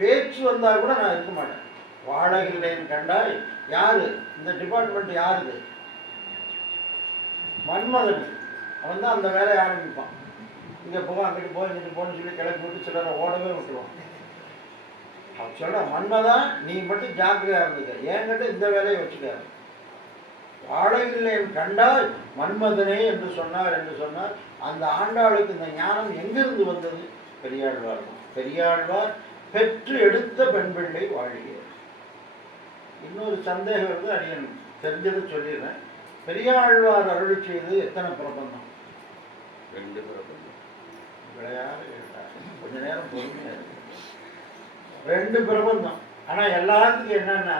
பேச்சு வந்தா கூட நான் இருக்க மாட்டேன். வாழவில்லேன் கண்டாய் யாரு? இந்த டிபார்ட்மெண்ட் யாருது? மன்மதன். அவன் தான் அந்த வேலையை ஆரம்பிப்பான். இங்கே போ அங்கிட்டு போ இங்கிட்டு போன்னு சொல்லி கிளப்பி விட்டு சிலரை ஓடவே விட்டுருவான். அவன் சொல்ற மன்மதா நீ மட்டும் ஜாக்கிரதையா இருந்துக்க, என்கிட்ட இந்த வேலையை வச்சுக்காரு. வாழவில்லைன்னு கண்டால் மன்மதனே என்று சொன்னார். அந்த ஆண்டாளுக்கு இந்த ஞானம் எங்கிருந்து வந்தது? பெரியாழ்வார். பெரியாழ்வார் பெற்று எடுத்த பெண் பிள்ளை வாழ்கிறார். இன்னொரு சந்தேகம் இருந்து அடியன் தெரிஞ்சதை சொல்லிடுறேன். பெரியாழ்வார் அருளி செய்து எத்தனை பிரபந்தம்? 2 பிரபந்தம். விளையாடு கொஞ்ச நேரம் பொறுமையா இருக்கு. 2 பிரபந்தம். ஆனா எல்லாத்துக்கும் என்னன்னா,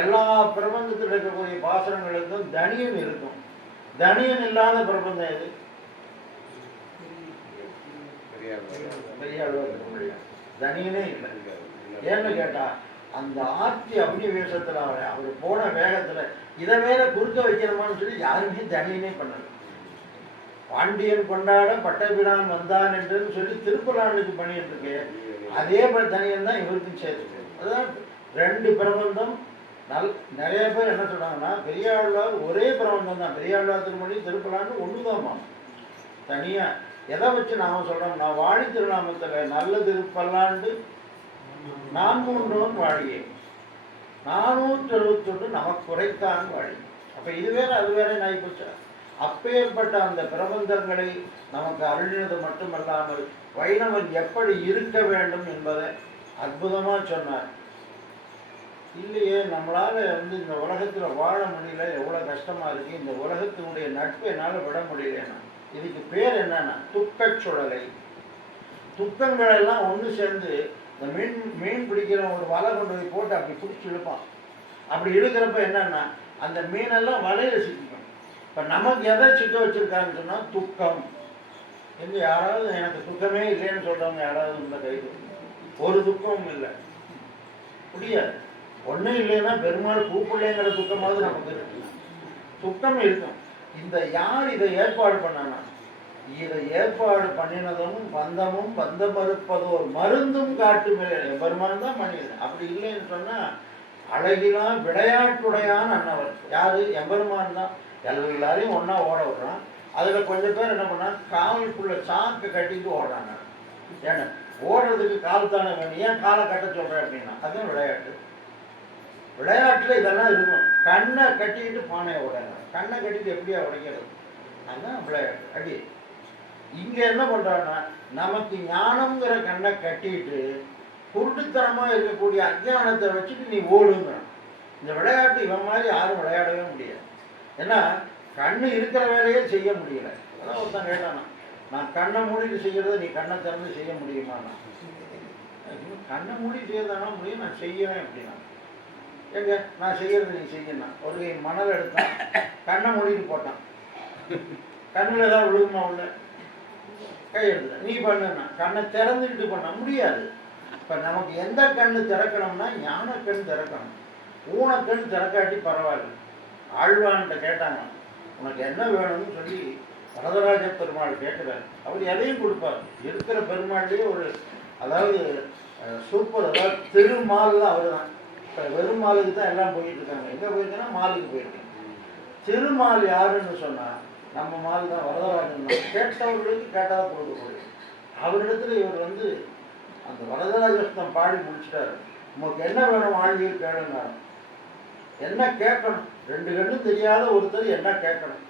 எல்லா பிரபந்தத்தில் இருக்கக்கூடிய பாசுரங்களுக்கும் தனியன் இருக்கும். தனியன் இல்லாத பிரபந்தம் எது? பெரியாழ்வார். தனியனே இல்லை. ஏன்னு கேட்டா அந்த ஆட்சி அபினிவேசத்துல அவர் போன வேகத்துல இதை வேற குறுக்க வைக்கிறோமான்னு சொல்லி யாருமே தனியனே பண்ணல. பாண்டியன் கொண்டாட பட்டபிரான் வந்தான் என்று சொல்லி திருப்புலாண்டுக்கு பண்ணிட்டு இருக்கு. அதே தனியன் தான் இவருக்கும் சேர்த்து. அதான் 2 பிரபந்தம். நிறைய பேர் என்ன சொல்றாங்கன்னா, பெரியாழ்வார் ஒரே பிரபந்தம் தான். பெரியாழ்வார் திருமணி திருப்புலாண்டு ஒண்ணுதான்மா. தனியா எதை வச்சு நாம சொல்றோம்? நான் வாழி திருநாமத்துல நல்ல திருப்பல்லாண்டு 400 வாழியே 471 நமக்கு குறைத்தான் வாழி. அப்ப இது வேற அது வேற நாய்ப்போச்சா? அப்பேற்பட்ட அந்த பிரபந்தங்களை நமக்கு அருளினது மட்டுமல்லாமல் வைணவன் எப்படி இருக்க வேண்டும் என்பதை அற்புதமா சொன்னார். இல்லையே நம்மளால இந்த உலகத்துல வாழ முடியல, எவ்வளவு கஷ்டமா இருக்கு, இந்த உலகத்தினுடைய நட்பை என்னால விட முடியலன்னா இதுக்கு பேர் என்னன்னா துக்கச் சுழலை. துக்கங்கள் எல்லாம் ஒன்று சேர்ந்து இந்த மீன் பிடிக்கிற ஒரு வலை கொண்டு போய் போட்டு அப்படி பிடிச்சி இழுப்பான். அப்படி இழுக்கிறப்ப என்னன்னா அந்த மீனெல்லாம் வலையில சிக்கிக்கும். இப்போ நமக்கு எதை சிக்க வச்சிருக்காருன்னு சொன்னா துக்கம். எங்க யாராவது எனக்கு துக்கமே இல்லைன்னு சொல்றவங்க யாராவது இந்த கை ஒரு துக்கமும் இல்லை, முடியாது. ஒன்றும் இல்லைன்னா பெருமாள் கூப்பிடலைங்கிற துக்கமாவது நமக்கு இருக்கு. துக்கம் இருக்கும். இந்த யார் இதை ஏற்பாடு பண்ணானா, இதை ஏற்பாடு பண்ணினதும் பந்தமும் பந்த மறுப்பதோர் மருந்தும் காட்டு மேலே பெருமான் தான் பண்ணியது. அப்படி இல்லைன்னு சொன்னா அழகிலாம் விளையாட்டுடையான் அன்னவர் யாரு? எம்பெருமான் தான். எல்லாரையும் ஒன்னா ஓட விடுறான். அதில் கொஞ்சம் பேர் என்ன பண்ணா காலுக்குள்ள சாக்கை கட்டிட்டு ஓடுறாங்க. ஏன்னா ஓடுறதுக்கு கால் தானே வேணும், ஏன் காலை கட்ட சொல்கிறேன் அப்படின்னா அதுதான் விளையாட்டு. விளையாட்டில் இதெல்லாம் இருக்கும். கண்ணை கட்டிக்கிட்டு பானையை உடையணும், கண்ணை கட்டிட்டு எப்படியா உடைக்கிறது, அதுதான் விளையாட்டு. அடி இங்கே என்ன பண்ணுறாங்கன்னா நமக்கு ஞானம்ங்கிற கண்ணை கட்டிட்டு குருட்டுத்தனமாக இருக்கக்கூடிய அஞ்ஞானத்தை வச்சுட்டு நீ ஓடுங்கிறான். இந்த விளையாட்டு இவன் மாதிரி யாரும் விளையாடவே முடியாது. ஏன்னா கண்ணு இருக்கிற வேலையே செய்ய முடியல. அதான் ஒருத்தன் கேட்டானா, நான் கண்ணை மூடிட்டு செய்கிறத நீ கண்ணை திறந்து செய்ய முடியுமாண்ணா? கண்ணை மூடி செய்யறதானா முடியும், நான் செய்யறேன் அப்படின்னா. எங்க நான் செய்யறது நீ செய்யணும். ஒரு கை மணல் எடுத்தான், கண்ணை மூடிட்டு போட்டான், கண்ணில் ஏதாவது விழுகுமா உள்ள? கை எடுத்துட்டேன், நீ பண்ணுன்னா. கண்ணை திறந்துக்கிட்டு பண்ண முடியாது. இப்போ நமக்கு எந்த கண்ணு திறக்கணும்னா ஞான கண் திறக்கணும். ஊனக்கண் திறக்காட்டி பரவாயில்ல. ஆழ்வான்கிட்ட கேட்டாங்க, உனக்கு என்ன வேணும்னு சொல்லி வரதராஜ பெருமாள் கேட்குறாரு. அவர் எதையும் கொடுப்பார். இருக்கிற பெருமாள்லேயே ஒரு அதாவது சூப்பர், அதாவது திருமால் தான் அவர் தான். இப்போ வெறும் மாலுக்கு தான் எல்லாம் போயிட்டு இருக்காங்க. எங்கே போயிருக்கேன்னா மாலுக்கு போயிருக்கேன். திருமால் யாருன்னு சொன்னால் நம்ம மால் தான், வரதராஜன் தான். கேட்டவர்களுக்கு கேட்டதாக கொடுக்கக்கூடிய அவரிடத்துல இவர் வந்து அந்த வரதராஜஸ்தம் பாடி முடிச்சிட்டாரு. உங்களுக்கு என்ன வேணும் வாழ்வியல் கேளுங்க. என்ன கேட்கணும்? ரெண்டு கண்ணும் தெரியாத ஒருத்தர் என்ன கேட்கணும்?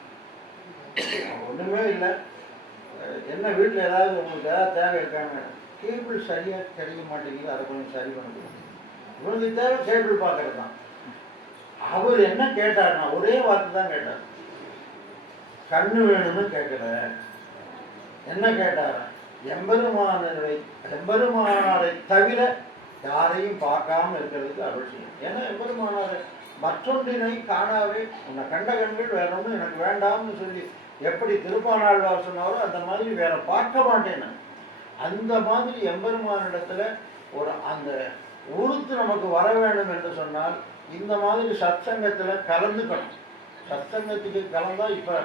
ஒன்றுமே இல்லை. என்ன வீட்டில் ஏதாவது உங்களுக்கு ஏதாவது தேவை இருக்காங்க, கேபிள் சரியாக கிடைக்க மாட்டேங்குது, அதை கொஞ்சம் சரி பண்ண. இவனுக்கு தேவை கேபிள் பார்க்கறது தான். அவர் என்ன கேட்டார்னா ஒரே வார்த்தை தான் கேட்டார், கண்ணு வேணும்னு கேட்கல. என்ன கேட்டார்? எம்பெருமானாரை தவிர யாரையும் பார்க்காம இருக்கிறதுக்கு அருள் செய்யும். ஏன்னா எம்பெருமானாரை மற்றொன்றினை காணாவே உன்னை கண்ட கண்கள் வேற ஒன்றும் எனக்கு வேண்டாம்னு சொல்லி எப்படி திருப்பானாழ்வார் சொன்னாரோ அந்த மாதிரி வேற பார்க்க மாட்டேன்னு. அந்த மாதிரி எம்பெருமானிடத்துல ஒரு அந்த உறுத்து நமக்கு வர வேண்டும் என்று சொன்னால் இந்த மாதிரி சத்சங்கத்தில் கலந்துக்கணும். சத்சங்கத்துக்கு கலந்தால் இப்போ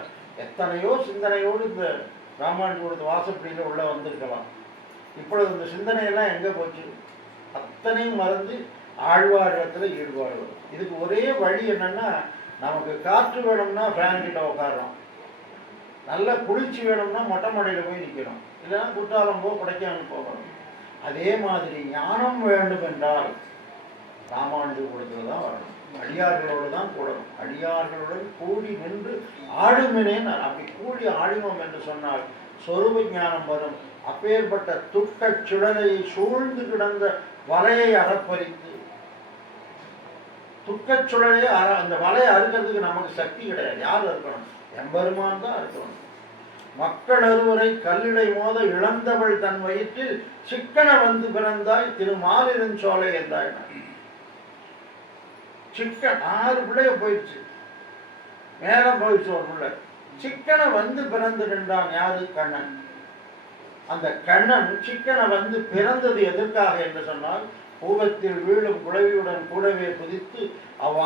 எத்தனையோ சிந்தனையோடு இந்த ராமானுஜரோட வாசப்படியில் உள்ள வந்திருக்கலாம். இப்பொழுது இந்த சிந்தனையெல்லாம் எங்கே போச்சு? அத்தனையும் மறந்து ஆழ்வாரத்தில் ஈடுபாடு வரும். இதுக்கு ஒரே வழி என்னன்னா, நமக்கு காற்று வேணும்னா ஃபேன் கிட்ட உட்காடுறோம், நல்ல குளிர்ச்சி வேணும்னா மொட்டை மாடியில் போய் நிற்கிறோம், இல்லைன்னா குற்றாலம் கொடைக்கானல் போகணும். அதே மாதிரி ஞானம் வேண்டும் என்றால் ராமானுஜ கூடத்தில் தான் வரணும், அடியார்களோடு தான் கூடணும். அடியார்களுடன் கூடி நின்று ஆடுமினேன். அப்படி கூடி ஆடினோம் என்று சொன்னால் சொரூப ஞானம் வரும். அப்பேற்பட்ட துக்கச் சுடலையை சூழ்ந்து கிடந்த வலையை அறப்பறித்து, துக்கச் சுடலையை அந்த வலையை அறுக்கிறதுக்கு நமக்கு சக்தி கிடையாது. யார் அறுக்கணும்? எம்பெருமான் தான் அறுக்கணும். மக்கள் அறுவரை கல்லிடை மோத இழந்தவள் தன் வயிற்றில் சிக்கன வந்து பிறந்தாய் திருமாலின் சோலை என்றாய். சிக்கன் 6 பிள்ளைய போயிடுச்சு, மேலம் போயிடுச்சு ஒரு பிள்ளை. சிக்கனை வந்து பிறந்து நின்றான். யாரு? கண்ணன். அந்த கண்ணன் சிக்கனை வந்து பிறந்தது எதற்காக என்று சொன்னால், பூகத்தில் வீழும் குழவியுடன் கூடவே குதித்து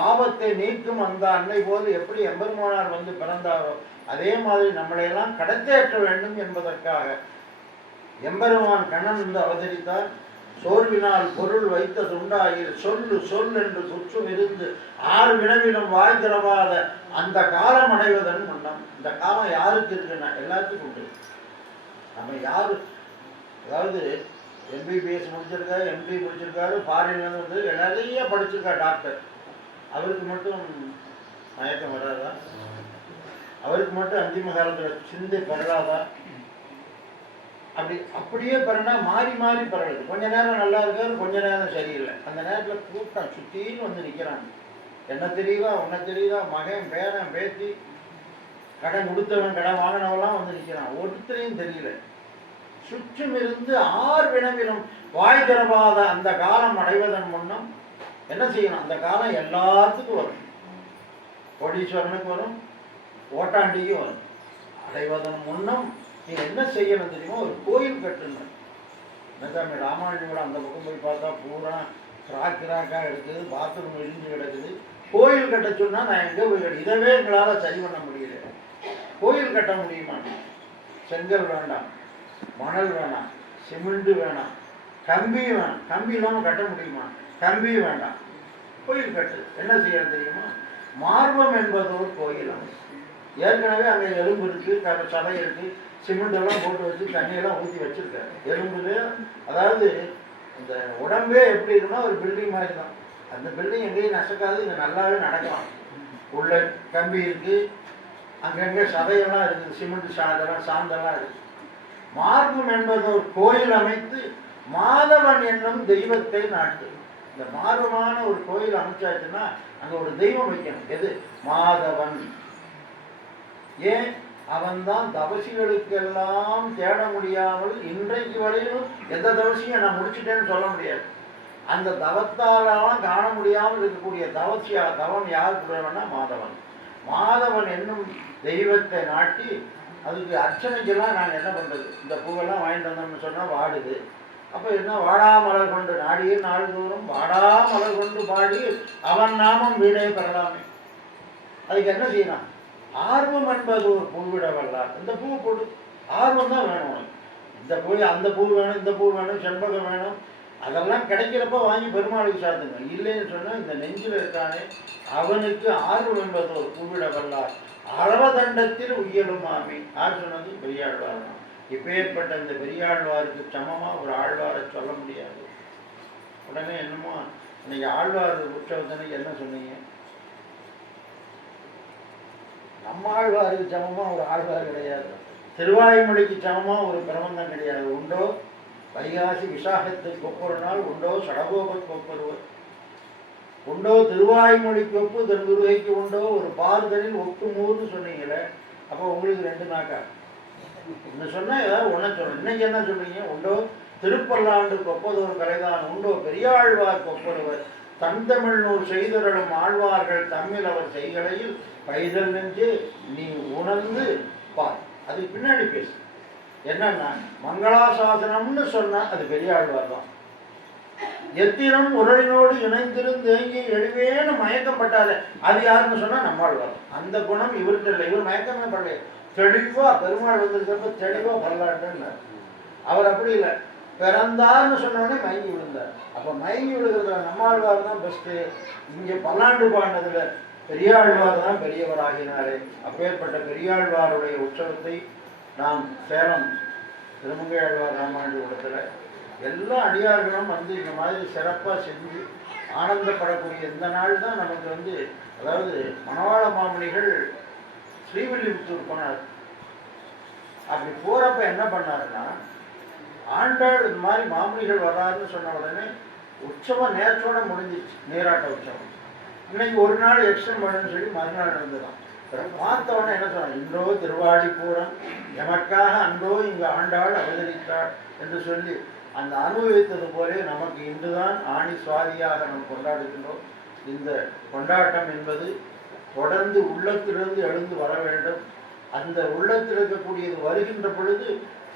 ஆபத்தை நீக்கும் அந்த அன்னை போது எப்படி எம்பெருமானார் வந்து பிறந்தாரோ அதே மாதிரி நம்மளையெல்லாம் கடத்தேற்ற வேண்டும் என்பதற்காக எம்பெருமான் கண்ணன் வந்து அவதரித்தார். சோர்வினால் பொருள் வைத்த துண்டாயில் சொல்லு சொல் என்று சுற்றும் இருந்து 6 வினவிலும் வாய் திறவாத அந்த காலம் அடைவதன் முன்னம். இந்த காலம் யாருக்கு இருக்குன்னா எல்லாத்துக்கும் உண்டு. நம்ம யாரு, அதாவது எம்பிபிஎஸ் முடிச்சிருக்காரு, எம்பி முடிச்சிருக்காரு, ஃபாரின்லேருந்து வந்து நிறைய படிச்சிருக்கா டாக்டர். அவருக்கு மட்டும் மயக்கம் வராதா? அவருக்கு மட்டும் அந்திம காலத்தில் சிந்தை பெறாதா? அப்படியே பிறனா மாறி மாறி பரவுது. கொஞ்ச நேரம் நல்லா இருக்காரு, கொஞ்ச நேரம் சரியில்லை. அந்த நேரத்தில் கூட்டம் சுற்றின்னு வந்து நிற்கிறாங்க. என்ன தெரியுதா, உன்ன தெரியுதா, மகன் பேரன் பேத்தி, கடன் கொடுத்தவன் கடன் வாங்கினவெல்லாம் வந்து நிற்கிறான். ஒருத்தரையும் தெரியல. சுற்றும் இருந்து 6 வினவிலும் வாய் திறவாத அந்த காலம் அடைவதன் முன்னம் என்ன செய்யணும்? அந்த காலம் எல்லாத்துக்கும் வரும். கோடீஸ்வரனுக்கு வரும், ஓட்டாண்டிக்கு வரும். அடைவதன் முன்னம் நீ என்ன செய்யணும் தெரியுமா? ஒரு கோயில் கட்டணும். என்னதான் ராமானுஜோட அந்த பக்கம் போய் பார்த்தா பூரா கிராக்காக இருக்குது, பாத்ரூம் இடிஞ்சு கிடக்குது. கோயில் கட்ட சொன்னால் நான் எங்கே போய் கட்ட? இதவே எங்களால் சரி பண்ண முடியல. கோயில் கட்ட முடியுமா? செங்கல் வேண்டாம், மணல் வேணாம், சிமெண்ட் வேணாம், கம்பி வேணாம். கம்பி இல்லாமல் கட்ட முடியுமா? கம்பியும் வேண்டாம், கோயில் கட்டு. என்ன செய்யணும் தெரியுமா? மார்பம் என்பது ஒரு கோயில். ஏற்கனவே அங்கே எலும்பு இருக்குது, சதை இருக்குது, சிமெண்ட் எல்லாம் போட்டு வச்சு தண்ணியெல்லாம் ஊற்றி வச்சுருக்காரு. எலும்புல அதாவது இந்த உடம்பே எப்படி இருக்குன்னா ஒரு பில்டிங் மாதிரி தான். அந்த பில்டிங் எங்கேயும் நசக்காது, இங்கே நல்லாவே நடக்கலாம். உள்ள கம்பி இருக்குது, அங்கங்கே சதையெல்லாம் இருக்குது, சிமெண்ட் சாந்தெல்லாம் இருக்குது. மார்பம் என்பது ஒரு கோயில் அமைத்து மாதவன் என்னும் தெய்வத்தை நாட்டு. இந்த மார்பமான ஒரு கோயில் அமைச்சாச்சுன்னா அங்கே ஒரு தெய்வம் வைக்கணும். எது? மாதவன். ஏன்? அவன்தான் தவசிகளுக்கெல்லாம் தேட முடியாமல் இன்றைக்கு வரையிலும் எந்த தவசியும் நான் முடிச்சுட்டேன்னு சொல்ல முடியாது. அந்த தவத்தாலெல்லாம் காண முடியாமல் இருக்கக்கூடிய தவம் யாருக்கு வேணும்னா மாதவன். மாதவன் என்னும் தெய்வத்தை நாட்டி அதுக்கு அர்ச்சனைக்கெல்லாம் நாங்கள் என்ன பண்ணுறது? இந்த பூவெல்லாம் வாங்கிட்டு வந்தோம்னு சொன்னால் வாடுது. அப்போ என்ன? வாடாமலர் கொண்டு நாடியே நாள்தோறும் வாடாமலர் கொண்டு பாடி அவன் நாமம் வீடே பெறலாமே. அதுக்கு என்ன செய்யலாம்? ஆர்வம் என்பது ஒரு பூவிட வல்லார். இந்த பூ போட்டு ஆர்வம் தான் வேணும். இந்த பூ, அந்த பூ வேணும், இந்த பூ வேணும், செண்பகம் வேணும், அதெல்லாம் கிடைக்கிறப்ப வாங்கி பெருமாளுக்கு சாத்துங்க. இல்லைன்னு சொன்னால் இந்த நெஞ்சில் இருக்கானே அவனுக்கு ஆர்வம் என்பது ஒரு பூவிட வல்லார். அரவதண்டத்தில் உயலும் ஆமி. யார் சொன்னது? பெரியாழ்வார் தான். இப்பேற்பட்ட இந்த பெரியாழ்வாருக்கு சமமாக ஒரு ஆழ்வாரை சொல்ல முடியாது. உடனே என்னமோ இன்னைக்கு ஆழ்வார் உற்சவத்தனைக்கு என்ன சொன்னீங்க? நம்ம ஆழ்வாருக்கு சமமாக ஒரு ஆழ்வார் கிடையாது. திருவாய்மொழிக்கு சமமாக ஒரு பிரபந்தம் கிடையாது. உண்டோ வைகாசி விசாகத்துக்கு ஒப்பொரு நாள், உண்டோ சடகோபத்துக்கு ஒப்பொருவர், உண்டோ திருவாய்மொழிக்கு ஒப்பு திருதுருகைக்கு உண்டோ ஒரு பாறுதலில் ஒப்பு மூர்னு சொன்னீங்களே. அப்போ உங்களுக்கு 2 நாக்கா இன்னும் சொன்னால் ஏதாவது ஒன்றை சொல்லணும். இன்னைக்கு என்ன சொல்றீங்க? உண்டோ திருப்பல்லாண்டுக்கு ஒப்பதொரு கலைதான், உண்டோ பெரியாழ்வார்க்கு ஒப்பொருவர், தந்தமிழ் நூல் செய்தொருளும் ஆழ்வார்கள் தம்மில் அவர் செய்களையில் பைதல் நெஞ்சு நீ உணர்ந்து பார். அதுக்கு பின்னாடி பேசு. என்னன்னா மங்களாசாசனம்னு சொன்னா அது பெரியாழ்வார் தான். எத்திரம் உரலினோடு இணைந்திருந்தேங்கி எழுவேன்னு மயக்கப்பட்டாரு, அது யாருன்னு சொன்னா நம்மாழ்வார். அந்த குணம் இவர்கிட்ட இல்லை. இவர் மயக்கமே பண்ணல, தெளிவா பெருமாள் வந்திருக்கிறப்ப தெளிவா வரலாற்றுன்னு. அவர் அப்படி இல்லை. பிறந்தார்னு சொன்னோடனே மயங்கி விழுந்தார். அப்போ மயங்கி விழுகிறதுல நம்மாழ்வார் தான் பெஸ்ட்டு. இங்கே பல்லாண்டு பாடினதுல பெரியாழ்வார் தான் பெரியவராகினாரே. அப்பேற்பட்ட பெரியாழ்வாருடைய உற்சவத்தை நாம் சேலம் திருமங்கை ஆழ்வார் ராமாயண கூடத்தில் எல்லா அடியார்களும் வந்து இந்த மாதிரி சிறப்பாக செஞ்சு ஆனந்தப்படக்கூடிய இந்த நாள் தான் நமக்கு அதாவது மணவாள மாமணிகள் ஸ்ரீவில்லிபுத்தூர் போனார். அப்படி போகிறப்ப என்ன பண்ணாருன்னா, ஆண்டாள் இந்த மாதிரி மாமணிகள் வர்றாருன்னு சொன்ன உடனே உற்சவம் நேரத்தோட முடிஞ்சிச்சு. நீராட்ட உற்சவம் இன்னைக்கு ஒரு நாள் எக்ஸ்டெண்ட் பண்ணுன்னு சொல்லி மறுநாள் இருந்துதான். பார்த்தவொடனே என்ன சொன்னாங்க? இன்றோ திருவாடிப்பூரம் எமக்காக அன்றோ இங்கு ஆண்டாள் அவதரித்தாள் என்று சொல்லி அந்த அனுபவித்தது போலே நமக்கு இன்றுதான் ஆணி சுவாதியாக நாம் கொண்டாடுகின்றோம். இந்த கொண்டாட்டம் என்பது தொடர்ந்து உள்ளத்திலிருந்து எழுந்து வர வேண்டும். அந்த உள்ளத்தில் இருக்கக்கூடியது வருகின்ற பொழுது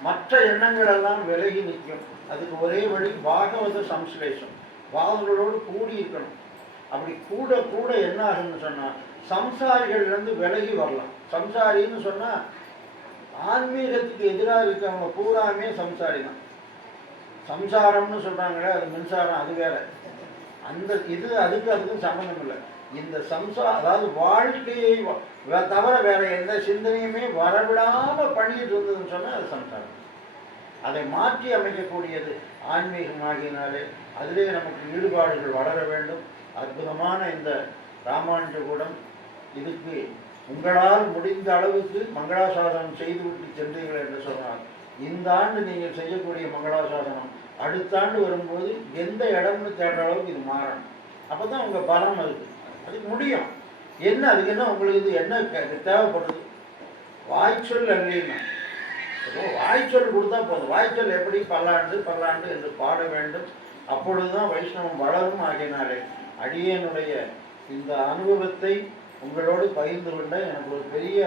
மற்ற எண்ணங்கள் எல்லாம் விலகி நிற்கும். அதுக்கு ஒரே வழி பாகவத சம்ஸ்லேஷம். பாகவங்களோடு கூடி இருக்கணும். அப்படி கூட கூட என்ன ஆகும்னு சொன்னால் சம்சாரிகள்லேருந்து விலகி வரலாம். சம்சாரின்னு சொன்னால் ஆன்மீகத்துக்கு எதிராக இருக்கவங்க பூராமே சம்சாரி தான். சம்சாரம்னு சொல்கிறாங்களே, அது மின்சாரம், அது வேற. அந்த இது அதுக்கும் சம்பந்தம் இல்லை. இந்த அதாவது வாழ்க்கையை தவிர வேற எந்த சிந்தனையுமே வரவிடாமல் பண்ணிட்டு இருந்ததுன்னு சொன்னால் அது சம்சாரம். அதை மாற்றி அமைக்கக்கூடியது ஆன்மீகமாகினாலே அதிலே நமக்கு ஈடுபாடுகள் வளர வேண்டும். அற்புதமான இந்த ராமானுஜ கூடம் இதுக்கு உங்களால் முடிந்த அளவுக்கு மங்களாசாசனம் செய்துவிட்டு சென்றீர்கள் என்று சொன்னார். இந்த ஆண்டு நீங்கள் செய்யக்கூடிய மங்களாசாசனம் அடுத்த ஆண்டு வரும்போது எந்த இடம்னு தேடுற அளவுக்கு இது மாறணும். அப்போ தான் உங்கள் பலம் அதுக்கு முடியும். என்ன அதுக்கு என்ன உங்களுக்கு இது என்ன தேவைப்படுது? வாய்ச்சொல் அல்லைன்னா வாய்ச்சொல் கொடுத்தா போதும். வாய்ச்சொல் எப்படி பல்லாண்டு பல்லாண்டு என்று பாட வேண்டும். அப்பொழுதுதான் வைஷ்ணவம் வளரும். ஆகினாலே அடியனுடைய இந்த அனுபவத்தை உங்களோடு பகிர்ந்து கொண்ட எனக்கு ஒரு பெரிய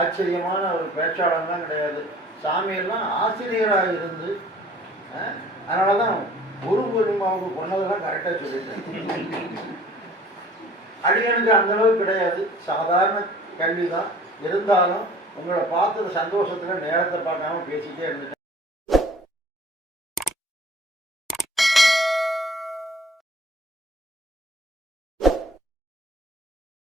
ஆச்சரியமான ஒரு பேச்சாளர் தான் கிடையாது. சாமியெல்லாம் ஆசிரியராக இருந்து அதனால தான் குருமாவுக்கு கொண்டதெல்லாம் கரெக்டாக சொல்லிட்டேன். அடியனுக்கு அந்தளவுக்கு கிடையாது, சாதாரண கல்வி தான். இருந்தாலும் உங்களை பார்த்த சந்தோஷத்தில் நேரத்தை பார்க்காம பேசிக்கிட்டே இருந்துட்டேன்.